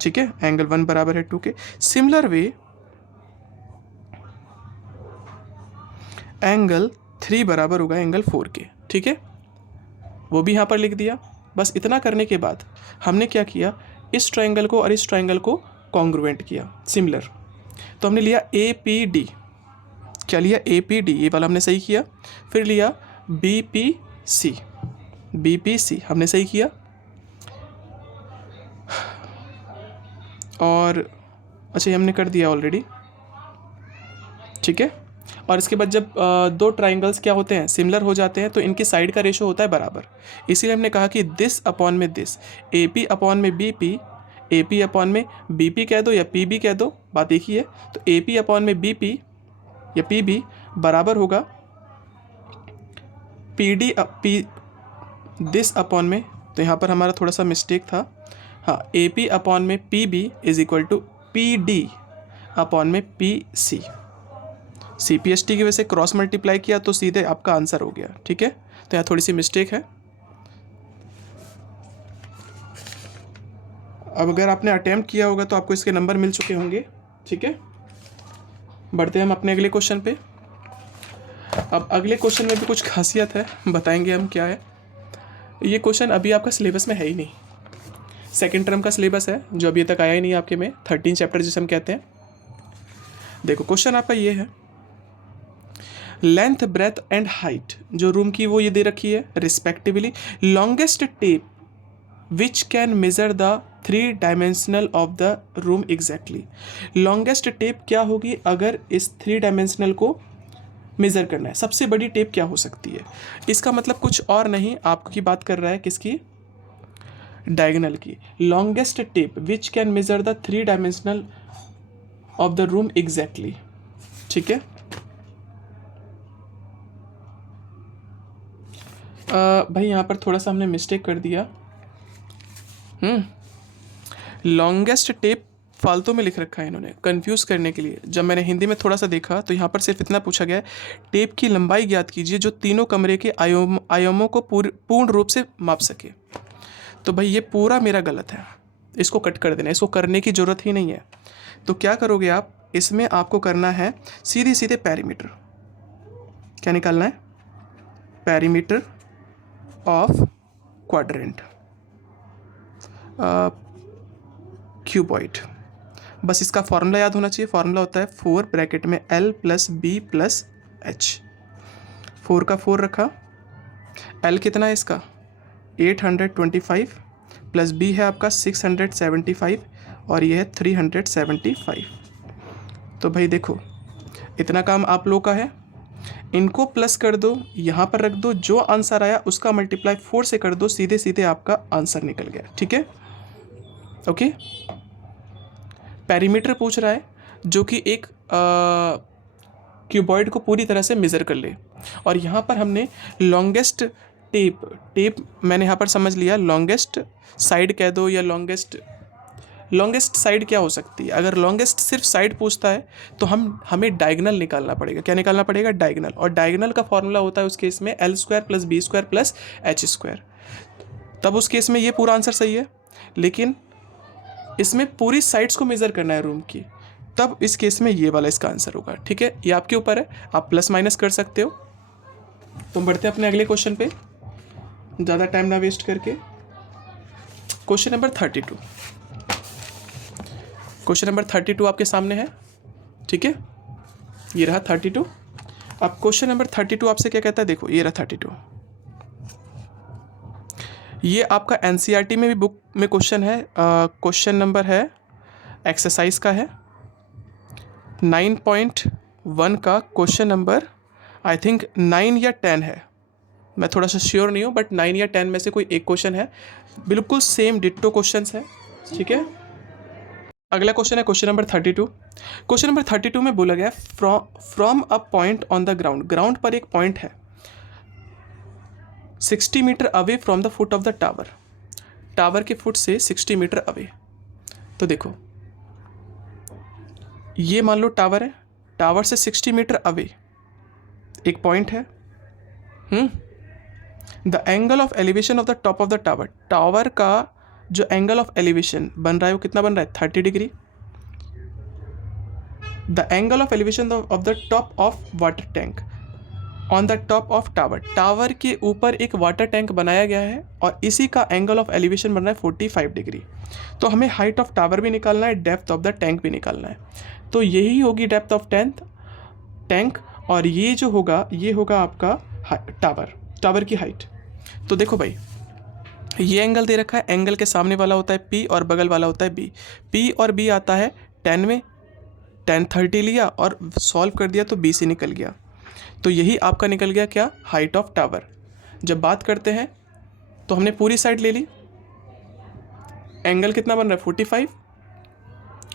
ठीक है, एंगल 1 बराबर है 2 के। सिमिलर वे एंगल 3 बराबर होगा एंगल 4 के। ठीक है, वो भी यहाँ पर लिख दिया। बस इतना करने के बाद हमने क्या किया, इस ट्रायंगल को और इस ट्रायंगल को कॉन्ग्रुएंट किया, सिमिलर। तो हमने लिया APD, क्या लिया? APD, ये वाला हमने सही किया। फिर लिया BPC, BPC हमने सही किया। और अच्छा, ये हमने कर दिया ऑलरेडी। ठीक है, और इसके बाद जब दो ट्राइंगल्स क्या होते हैं, सिमिलर हो जाते हैं, तो इनकी साइड का रेशो होता है बराबर। इसीलिए हमने कहा कि दिस अपॉन में दिस, AP अपॉन में BP, AP अपॉन में BP कह दो या PB कह दो, बात एक ही है। तो AP अपॉन में BP या PB बराबर होगा दिस अपॉन में, तो यहाँ पर हमारा थोड़ा सा मिस्टेक था। हाँ, AP अपॉन में PB is equal to PD upon में PC। CPST की वजह से क्रॉस मल्टीप्लाई किया तो सीधे आपका आंसर हो गया। ठीक है, तो यहाँ थोड़ी सी मिस्टेक है। अब अगर आपने अटेम्प्ट किया होगा तो आपको इसके नंबर मिल चुके होंगे। ठीक है, बढ़ते हैं हम अपने अगले क्वेश्चन पे। अब अगले क्वेश्चन में भी कुछ खासियत है, बताएंगे हम क्या है। ये क्वेश्चन अभी आपका सिलेबस में है ही नहीं, सेकेंड टर्म का सिलेबस है जो अभी तक आया ही नहीं आपके में, 13 चैप्टर जिसे हम कहते हैं। देखो, क्वेश्चन आपका ये है, लेंथ, ब्रेथ एंड हाइट जो रूम की वो ये दे रखी है respectively. Longest tape which can measure the 3 dimensional of the room exactly. Longest tape क्या होगी अगर इस 3 डायमेंशनल को मेज़र करना है? सबसे बड़ी टेप क्या हो सकती है? इसका मतलब कुछ और नहीं, आपकी बात कर रहा है किसकी? डायगोनल की। Longest tape which can measure the 3 dimensional of the room exactly. ठीक है, भाई यहाँ पर थोड़ा सा हमने मिस्टेक कर दिया। लॉन्गेस्ट टेप फालतू में लिख रखा है इन्होंने कंफ्यूज करने के लिए। जब मैंने हिंदी में थोड़ा सा देखा तो यहाँ पर सिर्फ इतना पूछा गया है, टेप की लंबाई ज्ञात कीजिए जो तीनों कमरे के आयामों को पूर्ण रूप से माप सके। तो भाई ये पूरा मेरा गलत है, इसको कट कर देना, इसको करने की ज़रूरत ही नहीं है। तो क्या करोगे आप, इसमें आपको करना है सीधे सीधे पेरीमीटर। क्या निकालना है? Perimeter of quadrant cuboid. बस इसका फॉर्मूला याद होना चाहिए। फॉर्मूला होता है 4 ब्रैकेट में L plus B plus H। 4 का 4 रखा, L कितना है इसका 825 प्लस B है आपका 675 और ये है 375। तो भाई देखो, इतना काम आप लोग का है, इनको प्लस कर दो, यहाँ पर रख दो, जो आंसर आया उसका मल्टीप्लाई 4 से कर दो, सीधे सीधे आपका आंसर निकल गया। ठीक है, ओके। पेरीमीटर पूछ रहा है जो कि एक क्यूबॉइड को पूरी तरह से मेज़र कर ले, और यहाँ पर हमने लॉन्गेस्ट टेप मैंने यहाँ पर समझ लिया, लॉन्गेस्ट साइड कह दो या लॉन्गेस्ट साइड क्या हो सकती है। अगर लॉन्गेस्ट सिर्फ साइड पूछता है तो हमें डायगोनल निकालना पड़ेगा। क्या निकालना पड़ेगा? डायगोनल। और डायगोनल का फॉर्मूला होता है उस केस में L² plus B² plus H²। तब उस केस में ये पूरा आंसर सही है, लेकिन इसमें पूरी साइड्स को मेज़र करना है रूम की, तब इस केस में ये वाला इसका आंसर होगा। ठीक है, ये आपके ऊपर है, आप प्लस माइनस कर सकते हो। तो बढ़ते हैं अपने अगले क्वेश्चन पे, ज़्यादा टाइम ना वेस्ट करके। Question number 32। क्वेश्चन नंबर 32 आपके सामने है। ठीक है, ये रहा 32। अब क्वेश्चन नंबर 32 आपसे क्या कहता है, देखो ये रहा 32। ये आपका एनसीईआरटी में भी बुक में क्वेश्चन है। क्वेश्चन नंबर है, एक्सरसाइज का है 9.1 का क्वेश्चन नंबर आई थिंक 9 या 10 है, मैं थोड़ा सा श्योर नहीं हूँ, बट 9 या 10 में से कोई एक क्वेश्चन है। बिल्कुल सेम डिट्टो क्वेश्चंस है, ठीक है। अगला क्वेश्चन है क्वेश्चन नंबर 32। क्वेश्चन नंबर 32 में बोला गया from a point on the ground, ground पर एक पॉइंट है 60 metre away from the foot of the tower, tower के फुट से 60 मीटर अवे। तो देखो ये मान लो टावर है, टावर से 60 मीटर अवे एक पॉइंट है। The angle of elevation of the top of the tower, tower का जो एंगल ऑफ एलिवेशन बन रहा है वो कितना बन रहा है, 30 degree. The angle of elevation of the top of water tank on the top of tower, tower के ऊपर एक वाटर टैंक बनाया गया है और इसी का एंगल ऑफ एलिवेशन बन रहा है 45 डिग्री। तो हमें हाइट ऑफ टावर भी निकालना है, डेप्थ ऑफ द टैंक भी निकालना है। तो यही होगी डेप्थ ऑफ टैंक, और ये जो होगा ये होगा आपका टावर की हाइट। तो देखो भाई ये एंगल दे रखा है, एंगल के सामने वाला होता है P और बगल वाला होता है B। P और B आता है 10 में, 10 30 लिया और सॉल्व कर दिया तो BC निकल गया। तो यही आपका निकल गया क्या, हाइट ऑफ टावर। जब बात करते हैं तो हमने पूरी साइड ले ली, एंगल कितना बन रहा है 45,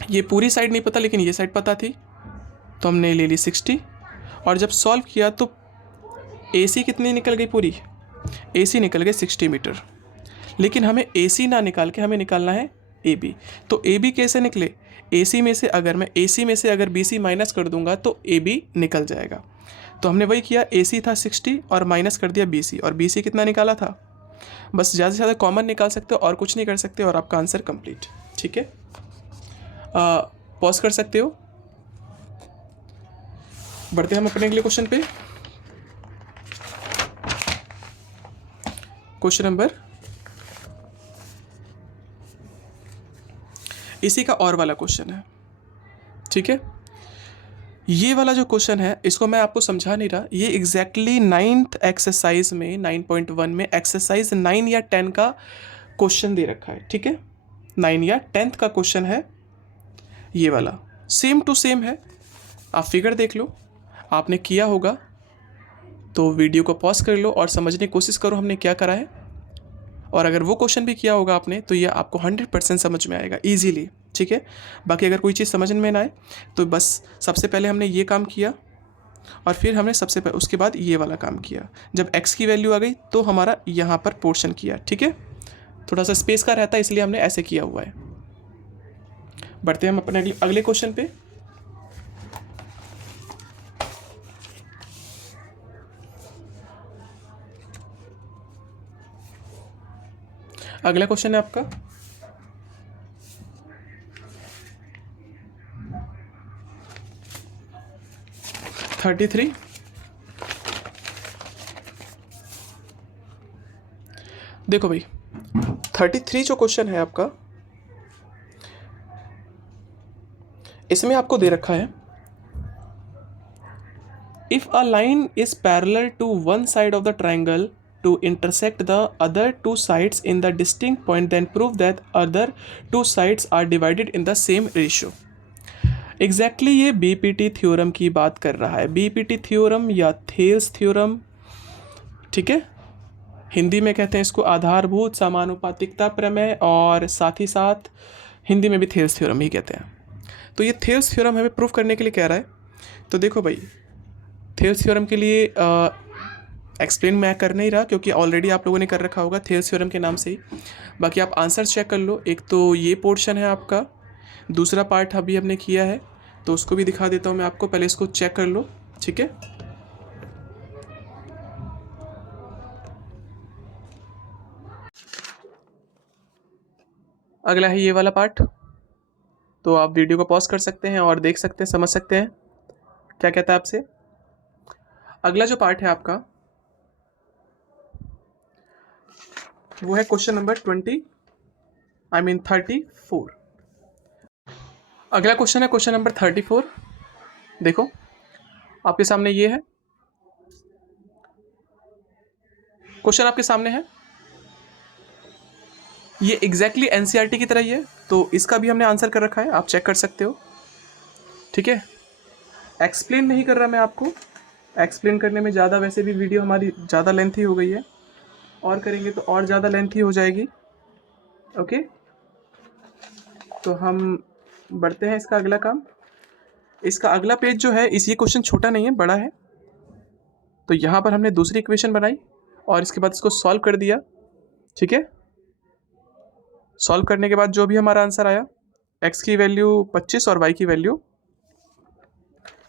ये पूरी साइड नहीं पता लेकिन ये साइड पता थी तो हमने ले ली 60, और जब सॉल्व किया तो AC कितनी निकल गई पूरी, AC निकल गए 60 मीटर। लेकिन हमें AC ना निकाल के हमें निकालना है AB। तो AB कैसे निकले, AC में से अगर मैं AC में से अगर BC माइनस कर दूंगा तो AB निकल जाएगा। तो हमने वही किया, AC था 60 और माइनस कर दिया BC, और BC कितना निकाला था, बस ज़्यादा से ज़्यादा कॉमन निकाल सकते हो और कुछ नहीं कर सकते, और आपका आंसर कंप्लीट। ठीक है, पॉज कर सकते हो। बढ़ते हैं हम अपने अगले क्वेश्चन पे। क्वेश्चन नंबर इसी का और वाला क्वेश्चन है, ठीक है। ये वाला जो क्वेश्चन है इसको मैं आपको समझा नहीं रहा, ये एग्जैक्टली 9th एक्सरसाइज में 9.1 में एक्सरसाइज 9 या 10 का क्वेश्चन दे रखा है, ठीक है। 9 या 10th का क्वेश्चन है ये वाला, सेम टू सेम है। आप फिगर देख लो, आपने किया होगा तो वीडियो को पॉज कर लो और समझने की कोशिश करो हमने क्या करा है, और अगर वो क्वेश्चन भी किया होगा आपने तो ये आपको 100% समझ में आएगा ईजीली, ठीक है। बाकी अगर कोई चीज़ समझ में ना आए तो बस सबसे पहले हमने ये काम किया और फिर हमने उसके बाद ये वाला काम किया। जब x की वैल्यू आ गई तो हमारा यहाँ पर पोर्शन किया, ठीक है। थोड़ा सा स्पेस का रहता है इसलिए हमने ऐसे किया हुआ है। बढ़ते हैं हम अपने अगले क्वेश्चन पे। अगला क्वेश्चन है आपका 33। देखो भाई 33 जो क्वेश्चन है आपका, इसमें आपको दे रखा है if a line is parallel to one side of the triangle to intersect the other two sides in the distinct point, then prove that other two sides are divided in the same ratio। Exactly ये BPT theorem की बात कर रहा है, BPT theorem या Thales theorem, ठीक है। हिंदी में कहते हैं इसको आधारभूत समानुपातिकता प्रमेय, और साथ ही साथ हिंदी में भी थेल्स थ्योरम ही कहते हैं। तो ये थेल्स थ्योरम हमें प्रूफ करने के लिए कह रहा है। तो देखो भाई थेल्स थ्योरम के लिए एक्सप्लेन मैं कर नहीं रहा क्योंकि ऑलरेडी आप लोगों ने कर रखा होगा थेल्स थ्योरम के नाम से ही। बाकी आप आंसर चेक कर लो, एक तो ये पोर्शन है आपका, दूसरा पार्ट अभी हमने किया है तो उसको भी दिखा देता हूँ मैं आपको, पहले इसको चेक कर लो, ठीक है। अगला है ये वाला पार्ट, तो आप वीडियो को पॉज कर सकते हैं और देख सकते हैं, समझ सकते हैं क्या कहता है आपसे। अगला जो पार्ट है आपका वो है क्वेश्चन नंबर 34। अगला क्वेश्चन है क्वेश्चन नंबर 34। देखो आपके सामने ये है, क्वेश्चन आपके सामने है, ये एग्जैक्टली एनसीईआरटी की तरह ही है, तो इसका भी हमने आंसर कर रखा है, आप चेक कर सकते हो। ठीक है, एक्सप्लेन नहीं कर रहा मैं आपको, एक्सप्लेन करने में ज़्यादा, वैसे भी वीडियो हमारी ज़्यादा लेंथी हो गई है, और करेंगे तो और ज़्यादा लेंथी हो जाएगी। ओके, तो हम बढ़ते हैं इसका अगला काम। इसका अगला पेज जो है, इस ये क्वेश्चन छोटा नहीं है, बड़ा है। तो यहाँ पर हमने दूसरी इक्वेशन बनाई और इसके बाद इसको सॉल्व कर दिया। ठीक है, सॉल्व करने के बाद जो भी हमारा आंसर आया, x की वैल्यू 25 और y की वैल्यू।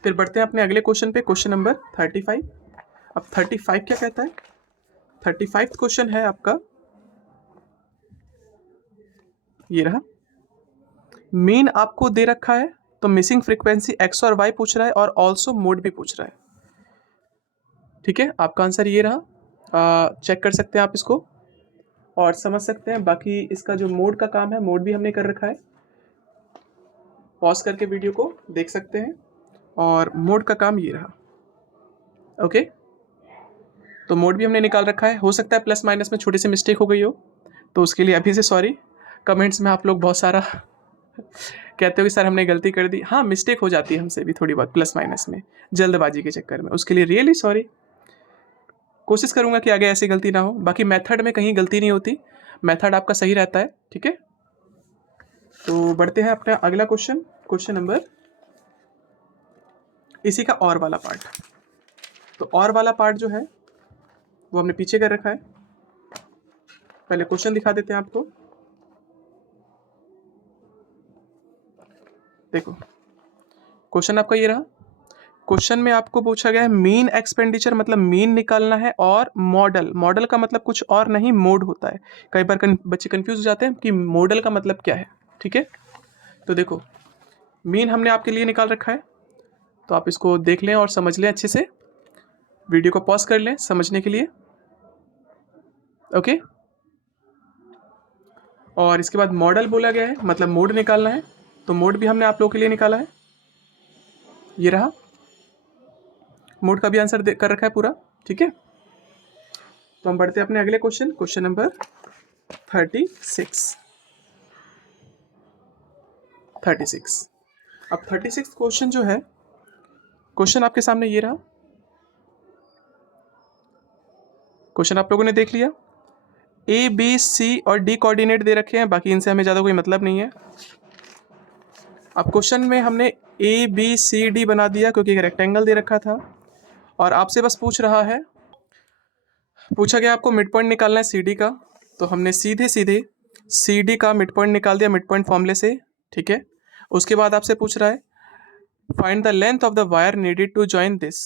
फिर बढ़ते हैं अपने अगले क्वेश्चन पे, क्वेश्चन नंबर 35। अब 35 क्या कहता है? 35 क्वेश्चन है आपका, ये रहा। मीन आपको दे रखा है, तो मिसिंग फ्रीक्वेंसी x और y पूछ रहा है और ऑल्सो मोड भी पूछ रहा है। ठीक है, आपका आंसर ये रहा। चेक कर सकते हैं आप इसको और समझ सकते हैं। बाकी इसका जो मोड का काम है, मोड भी हमने कर रखा है, पॉज करके वीडियो को देख सकते हैं। और मोड का काम ये रहा। ओके, तो मोड भी हमने निकाल रखा है। हो सकता है प्लस माइनस में छोटी सी मिस्टेक हो गई हो, तो उसके लिए अभी से सॉरी। कमेंट्स में आप लोग बहुत सारा कहते हो कि सर हमने गलती कर दी। हाँ, मिस्टेक हो जाती है हमसे भी थोड़ी बहुत प्लस माइनस में, जल्दबाजी के चक्कर में, उसके लिए रियली सॉरी। कोशिश करूंगा कि आगे ऐसी गलती ना हो। बाकी मेथड में कहीं गलती नहीं होती, मेथड आपका सही रहता है। ठीक है, तो बढ़ते हैं अपना अगला क्वेश्चन, क्वेश्चन नंबर, इसी का और वाला पार्ट। तो और वाला पार्ट जो है वो हमने पीछे कर रखा है। पहले क्वेश्चन दिखा देते हैं आपको। देखो, क्वेश्चन आपका ये रहा। क्वेश्चन में आपको पूछा गया है मीन एक्सपेंडिचर, मतलब मीन निकालना है, और मॉडल, मॉडल का मतलब कुछ और नहीं मोड होता है। कई बार बच्चे कंफ्यूज हो जाते हैं कि मॉडल का मतलब क्या है। ठीक है, तो देखो, मीन हमने आपके लिए निकाल रखा है, तो आप इसको देख लें और समझ लें अच्छे से। वीडियो को पॉज कर लें समझने के लिए। ओके, और इसके बाद मॉडल बोला गया है, मतलब मोड निकालना है, तो मोड भी हमने आप लोगों के लिए निकाला है, ये रहा। मोड का भी आंसर कर रखा है पूरा। ठीक है, तो हम बढ़ते हैं अपने अगले क्वेश्चन, क्वेश्चन नंबर 36। 36। अब 36 क्वेश्चन जो है, क्वेश्चन आपके सामने ये रहा। क्वेश्चन आप लोगों ने देख लिया। ए बी सी और डी कोऑर्डिनेट दे रखे हैं, बाकी इनसे हमें ज़्यादा कोई मतलब नहीं है। अब क्वेश्चन में हमने ए बी सी डी बना दिया क्योंकि एक रेक्टेंगल दे रखा था, और आपसे बस पूछ रहा है, पूछा गया आपको मिड पॉइंट निकालना है सी डी का, तो हमने सीधे सीधे सी डी का मिड पॉइंट निकाल दिया मिड पॉइंट फॉर्मूले से। ठीक है, उसके बाद आपसे पूछ रहा है find the length of the wire needed to join this,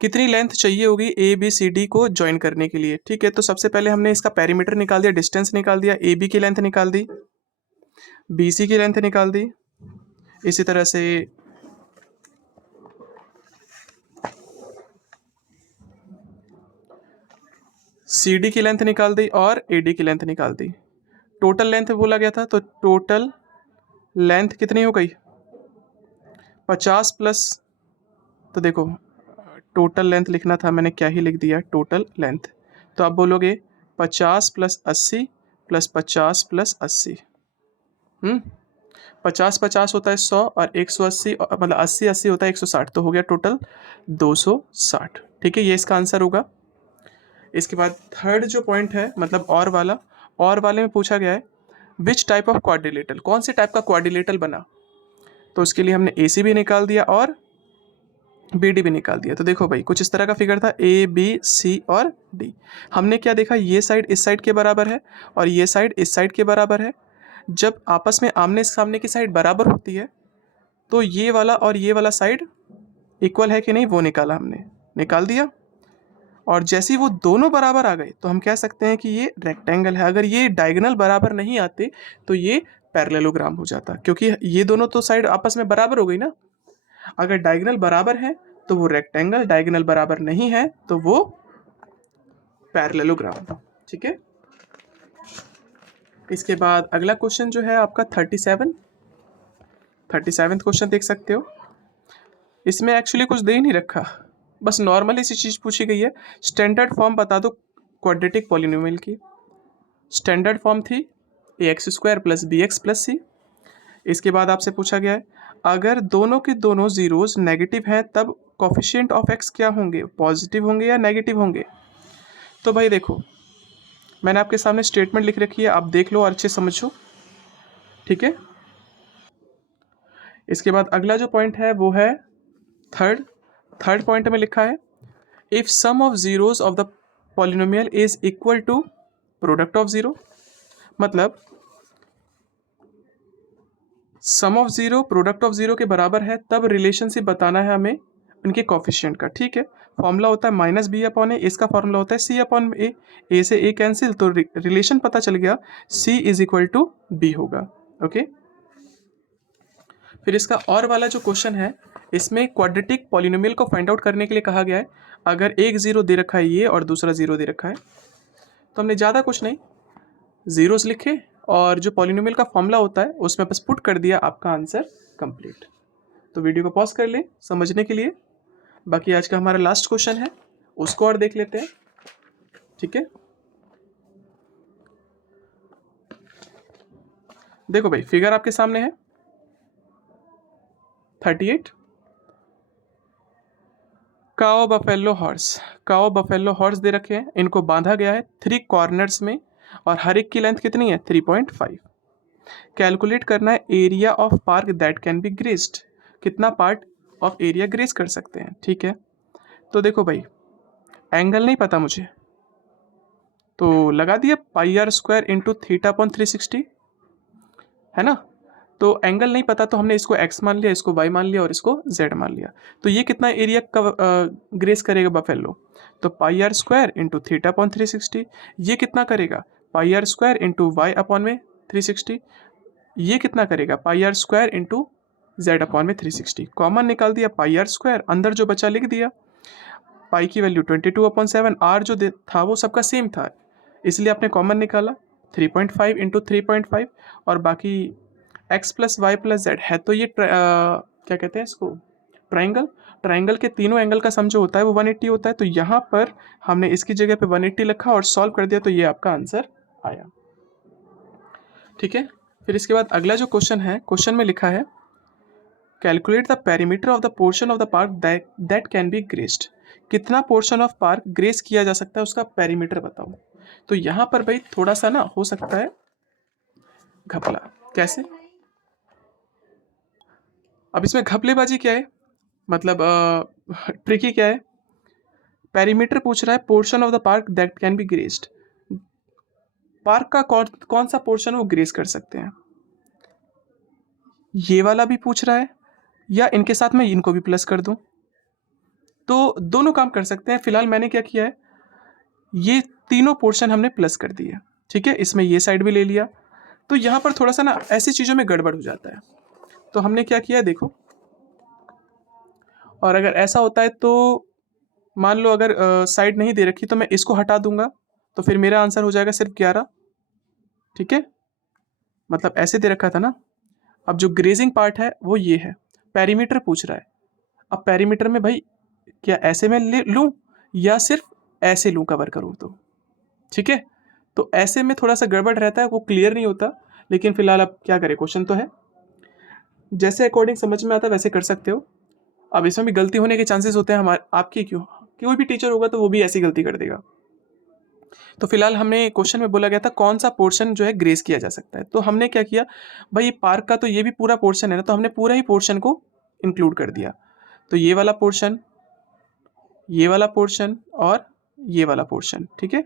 कितनी लेंथ चाहिए होगी ए बी सी डी को ज्वाइन करने के लिए। ठीक है, तो सबसे पहले हमने इसका पेरीमीटर निकाल दिया, डिस्टेंस निकाल दिया, ए बी की लेंथ निकाल दी, बी सी की लेंथ निकाल दी, इसी तरह से सी डी की लेंथ निकाल दी और ए डी की लेंथ निकाल दी। टोटल लेंथ बोला गया था, तो टोटल लेंथ कितनी हो गई? 50 प्लस, तो देखो टोटल लेंथ लिखना था, मैंने क्या ही लिख दिया, टोटल लेंथ। तो आप बोलोगे 50 प्लस 80 प्लस 50 प्लस 80। 50 50 होता है 100 और 180 मतलब 80 80 होता है 160, तो हो गया टोटल 260। ठीक है, ये इसका आंसर होगा। इसके बाद थर्ड जो पॉइंट है, मतलब और वाला, और वाले में पूछा गया है विच टाइप ऑफ क्वाड्रिलेटरल, कौन से टाइप का क्वाड्रिलेटरल बना, तो उसके लिए हमने ए सी भी निकाल दिया और बी डी भी निकाल दिया। तो देखो भाई, कुछ इस तरह का फिगर था, ए बी सी और डी। हमने क्या देखा, ये साइड इस साइड के बराबर है और ये साइड इस साइड के बराबर है। जब आपस में आमने सामने की साइड बराबर होती है तो ये वाला और ये वाला साइड इक्वल है कि नहीं, वो निकाला हमने, निकाल दिया। और जैसे ही वो दोनों बराबर आ गए तो हम कह सकते हैं कि ये रेक्टेंगल है। अगर ये डायगोनल बराबर नहीं आते तो ये पैरेललोग्राम हो जाता, क्योंकि ये दोनों तो साइड आपस में बराबर हो गई ना। अगर डायगोनल बराबर है तो वो रेक्टेंगल, डायगोनल बराबर नहीं है तो वो पैरेललोग्राम। ठीक है, इसके बाद अगला क्वेश्चन जो है आपका 37 क्वेश्चन देख सकते हो। इसमें एक्चुअली कुछ दे ही नहीं रखा, बस नॉर्मली सी चीज़ पूछी गई है, स्टैंडर्ड फॉर्म बता दो क्वाड्रेटिक पॉलिनोमियल की। स्टैंडर्ड फॉर्म थी ax square plus B X plus C. इसके बाद आपसे पूछा गया है अगर दोनों के दोनों जीरोस नेगेटिव हैं तब कोफिशिएंट ऑफ x क्या होंगे, पॉजिटिव होंगे या नेगेटिव होंगे। तो भाई देखो, मैंने आपके सामने स्टेटमेंट लिख रखी है, आप देख लो और अच्छे समझो, ठीक है। इसके बाद अगला जो पॉइंट है वो है थर्ड पॉइंट में लिखा है if sum of zeros of the polynomial is equal to product of zero. मतलब sum of zero product of zero के बराबर है तब रिलेशनशिप बताना है हमें उनके कॉफिशिएंट का, ठीक है। फॉर्मूला होता है माइनस बी अपॉन ए, इसका फॉर्मूला होता है सी अपॉन ए से ए कैंसिल, तो रिलेशन पता चल गया सी इज इक्वल टू बी होगा, ओके। फिर इसका और वाला जो क्वेश्चन है इसमें क्वाड्रेटिक पॉलिनोमियल को फाइंड आउट करने के लिए कहा गया है अगर एक जीरो दे रखा है ये और दूसरा जीरो दे रखा है, तो हमने ज़्यादा कुछ नहीं जीरोस लिखे और जो पॉलिनोमियल का फॉर्मूला होता है उसमें बस पुट कर दिया, आपका आंसर कंप्लीट। तो वीडियो को पॉज कर लें समझने के लिए। बाकी आज का हमारा लास्ट क्वेश्चन है उसको और देख लेते हैं, ठीक है। देखो भाई फिगर आपके सामने है 38। काओ बफेलो हॉर्स दे रखे हैं, इनको बांधा गया है 3 कॉर्नर्स में और हर एक की लेंथ कितनी है 3.5। कैलकुलेट करना है area of park that can be graced, कितना पार्ट ऑफ एरिया ग्रेस कर सकते हैं, ठीक है। तो देखो भाई एंगल नहीं पता मुझे, तो लगा दिया pi R square into theta upon 360, है ना। तो एंगल नहीं पता तो हमने इसको x मान लिया, इसको y मान लिया और इसको z मान लिया। तो ये कितना एरिया ग्रेस करेगा बफेलो, तो pi R square into theta upon 360। ये कितना करेगा pi R square into Y upon में 360। ये कितना करेगा pi R square into Z upon में 360। कॉमन निकाल दिया पाई आर स्क्वायर, अंदर जो बचा लिख दिया। पाई की वैल्यू 22/7, आर जो था वो सबका सेम था इसलिए आपने कॉमन निकाला 3.5 इंटू 3.5 और बाकी x plus y plus z है। तो ये क्या कहते हैं इसको ट्राइंगल के तीनों एंगल का सम जो होता है वो 180 होता है। तो यहाँ पर हमने इसकी जगह पे 180 लिखा और सॉल्व कर दिया, तो ये आपका आंसर आया, ठीक है। फिर इसके बाद अगला जो क्वेश्चन है, क्वेश्चन में लिखा है calculate the perimeter of the portion of the park that can be graced, कितना पोर्शन ऑफ पार्क ग्रेस किया जा सकता है उसका पेरीमीटर बताओ। तो यहाँ पर भाई थोड़ा सा ना हो सकता है घपला। कैसे, अब इसमें घपलेबाजी क्या है, मतलब ट्रिकी क्या है। पेरीमीटर पूछ रहा है portion of the park that can be graced, park का कौन सा पोर्शन वो ग्रेस कर सकते हैं। ये वाला भी पूछ रहा है या इनके साथ मैं इनको भी प्लस कर दूं, तो दोनों काम कर सकते हैं। फिलहाल मैंने क्या किया है, ये तीनों पोर्शन हमने प्लस कर दिए, ठीक है। इसमें ये साइड भी ले लिया, तो यहाँ पर थोड़ा सा ना ऐसी चीज़ों में गड़बड़ हो जाता है। तो हमने क्या किया देखो, और अगर ऐसा होता है तो मान लो अगर साइड नहीं दे रखी तो मैं इसको हटा दूंगा, तो फिर मेरा आंसर हो जाएगा सिर्फ 11, ठीक है। मतलब ऐसे दे रखा था ना। अब जो ग्रेजिंग पार्ट है वो ये है, पेरीमीटर पूछ रहा है। अब पेरीमीटर में भाई क्या ऐसे में लूँ या सिर्फ ऐसे लूँ कवर करूँ, तो ठीक है। तो ऐसे में थोड़ा सा गड़बड़ रहता है, वो क्लियर नहीं होता, लेकिन फिलहाल अब क्या करें, क्वेश्चन तो है, जैसे अकॉर्डिंग समझ में आता है वैसे कर सकते हो। अब इसमें भी गलती होने के चांसेस होते हैं हमारे, आपकी क्यों, कोई भी टीचर होगा तो वो भी ऐसी गलती कर देगा। तो फिलहाल हमने क्वेश्चन में बोला गया था कौन सा पोर्शन जो है ग्रेस किया जा सकता है, तो हमने क्या किया भाई, पार्क का तो ये भी पूरा पोर्शन है ना, तो हमने पूरा ही पोर्शन को इंक्लूड कर दिया। तो ये वाला पोर्शन, ये वाला पोर्शन और ये वाला पोर्शन, ठीक है।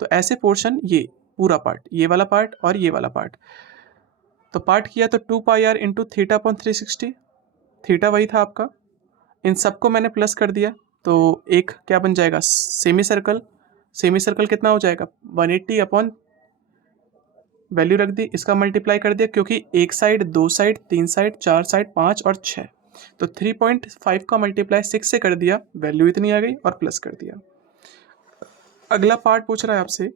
तो ऐसे पोर्शन, ये पूरा पार्ट, ये वाला पार्ट और ये वाला पार्ट, तो पार्ट किया तो 2 pi R into theta upon 360, theta वही था आपका, इन सबको मैंने प्लस कर दिया, तो एक क्या बन जाएगा सेमी सर्कल। सेमी सर्कल कितना हो जाएगा 180 अपॉन वैल्यू रख दी, इसका मल्टीप्लाई कर दिया, क्योंकि एक साइड, दो साइड, तीन साइड, चार साइड, 5 और 6, तो 3.5 का मल्टीप्लाई 6 से कर दिया, वैल्यू इतनी आ गई और प्लस कर दिया। अगला पार्ट पूछ रहा है आपसे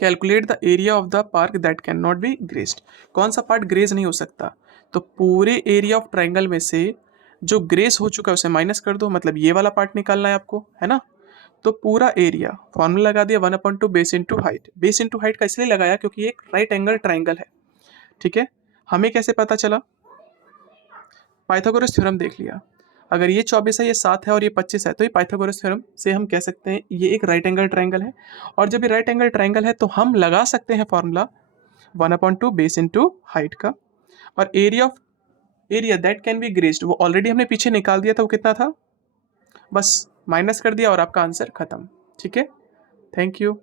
calculate the area of the park that can not be graced, कौन सा पार्ट ग्रेस नहीं हो सकता। तो पूरे एरिया ऑफ ट्राइंगल में से जो ग्रेस हो चुका है उसे माइनस कर दो, मतलब ये वाला पार्ट निकालना है आपको, है ना। तो पूरा एरिया, फॉर्मूला लगा दिया 1/2 base into height. Base into height का इसलिए लगाया क्योंकि ये एक राइट एंगल ट्राइंगल है, ठीक है। हमें कैसे पता चला? पाइथागोरस थ्योरम देख लिया। अगर ये 24 है, ये 7 है और ये 25 है, तो ये पाइथागोरस थ्योरम से हम कह सकते हैं ये एक राइट एंगल ट्राइंगल है। और जब ये राइट एंगल ट्राइंगल है तो हम लगा सकते हैं फॉर्मूला 1/2 बेस इंटू हाइट का। और area that can be graced वो ऑलरेडी हमने पीछे निकाल दिया था, वो कितना था? बस माइनस कर दिया और आपका आंसर खत्म, ठीक है। Thank you.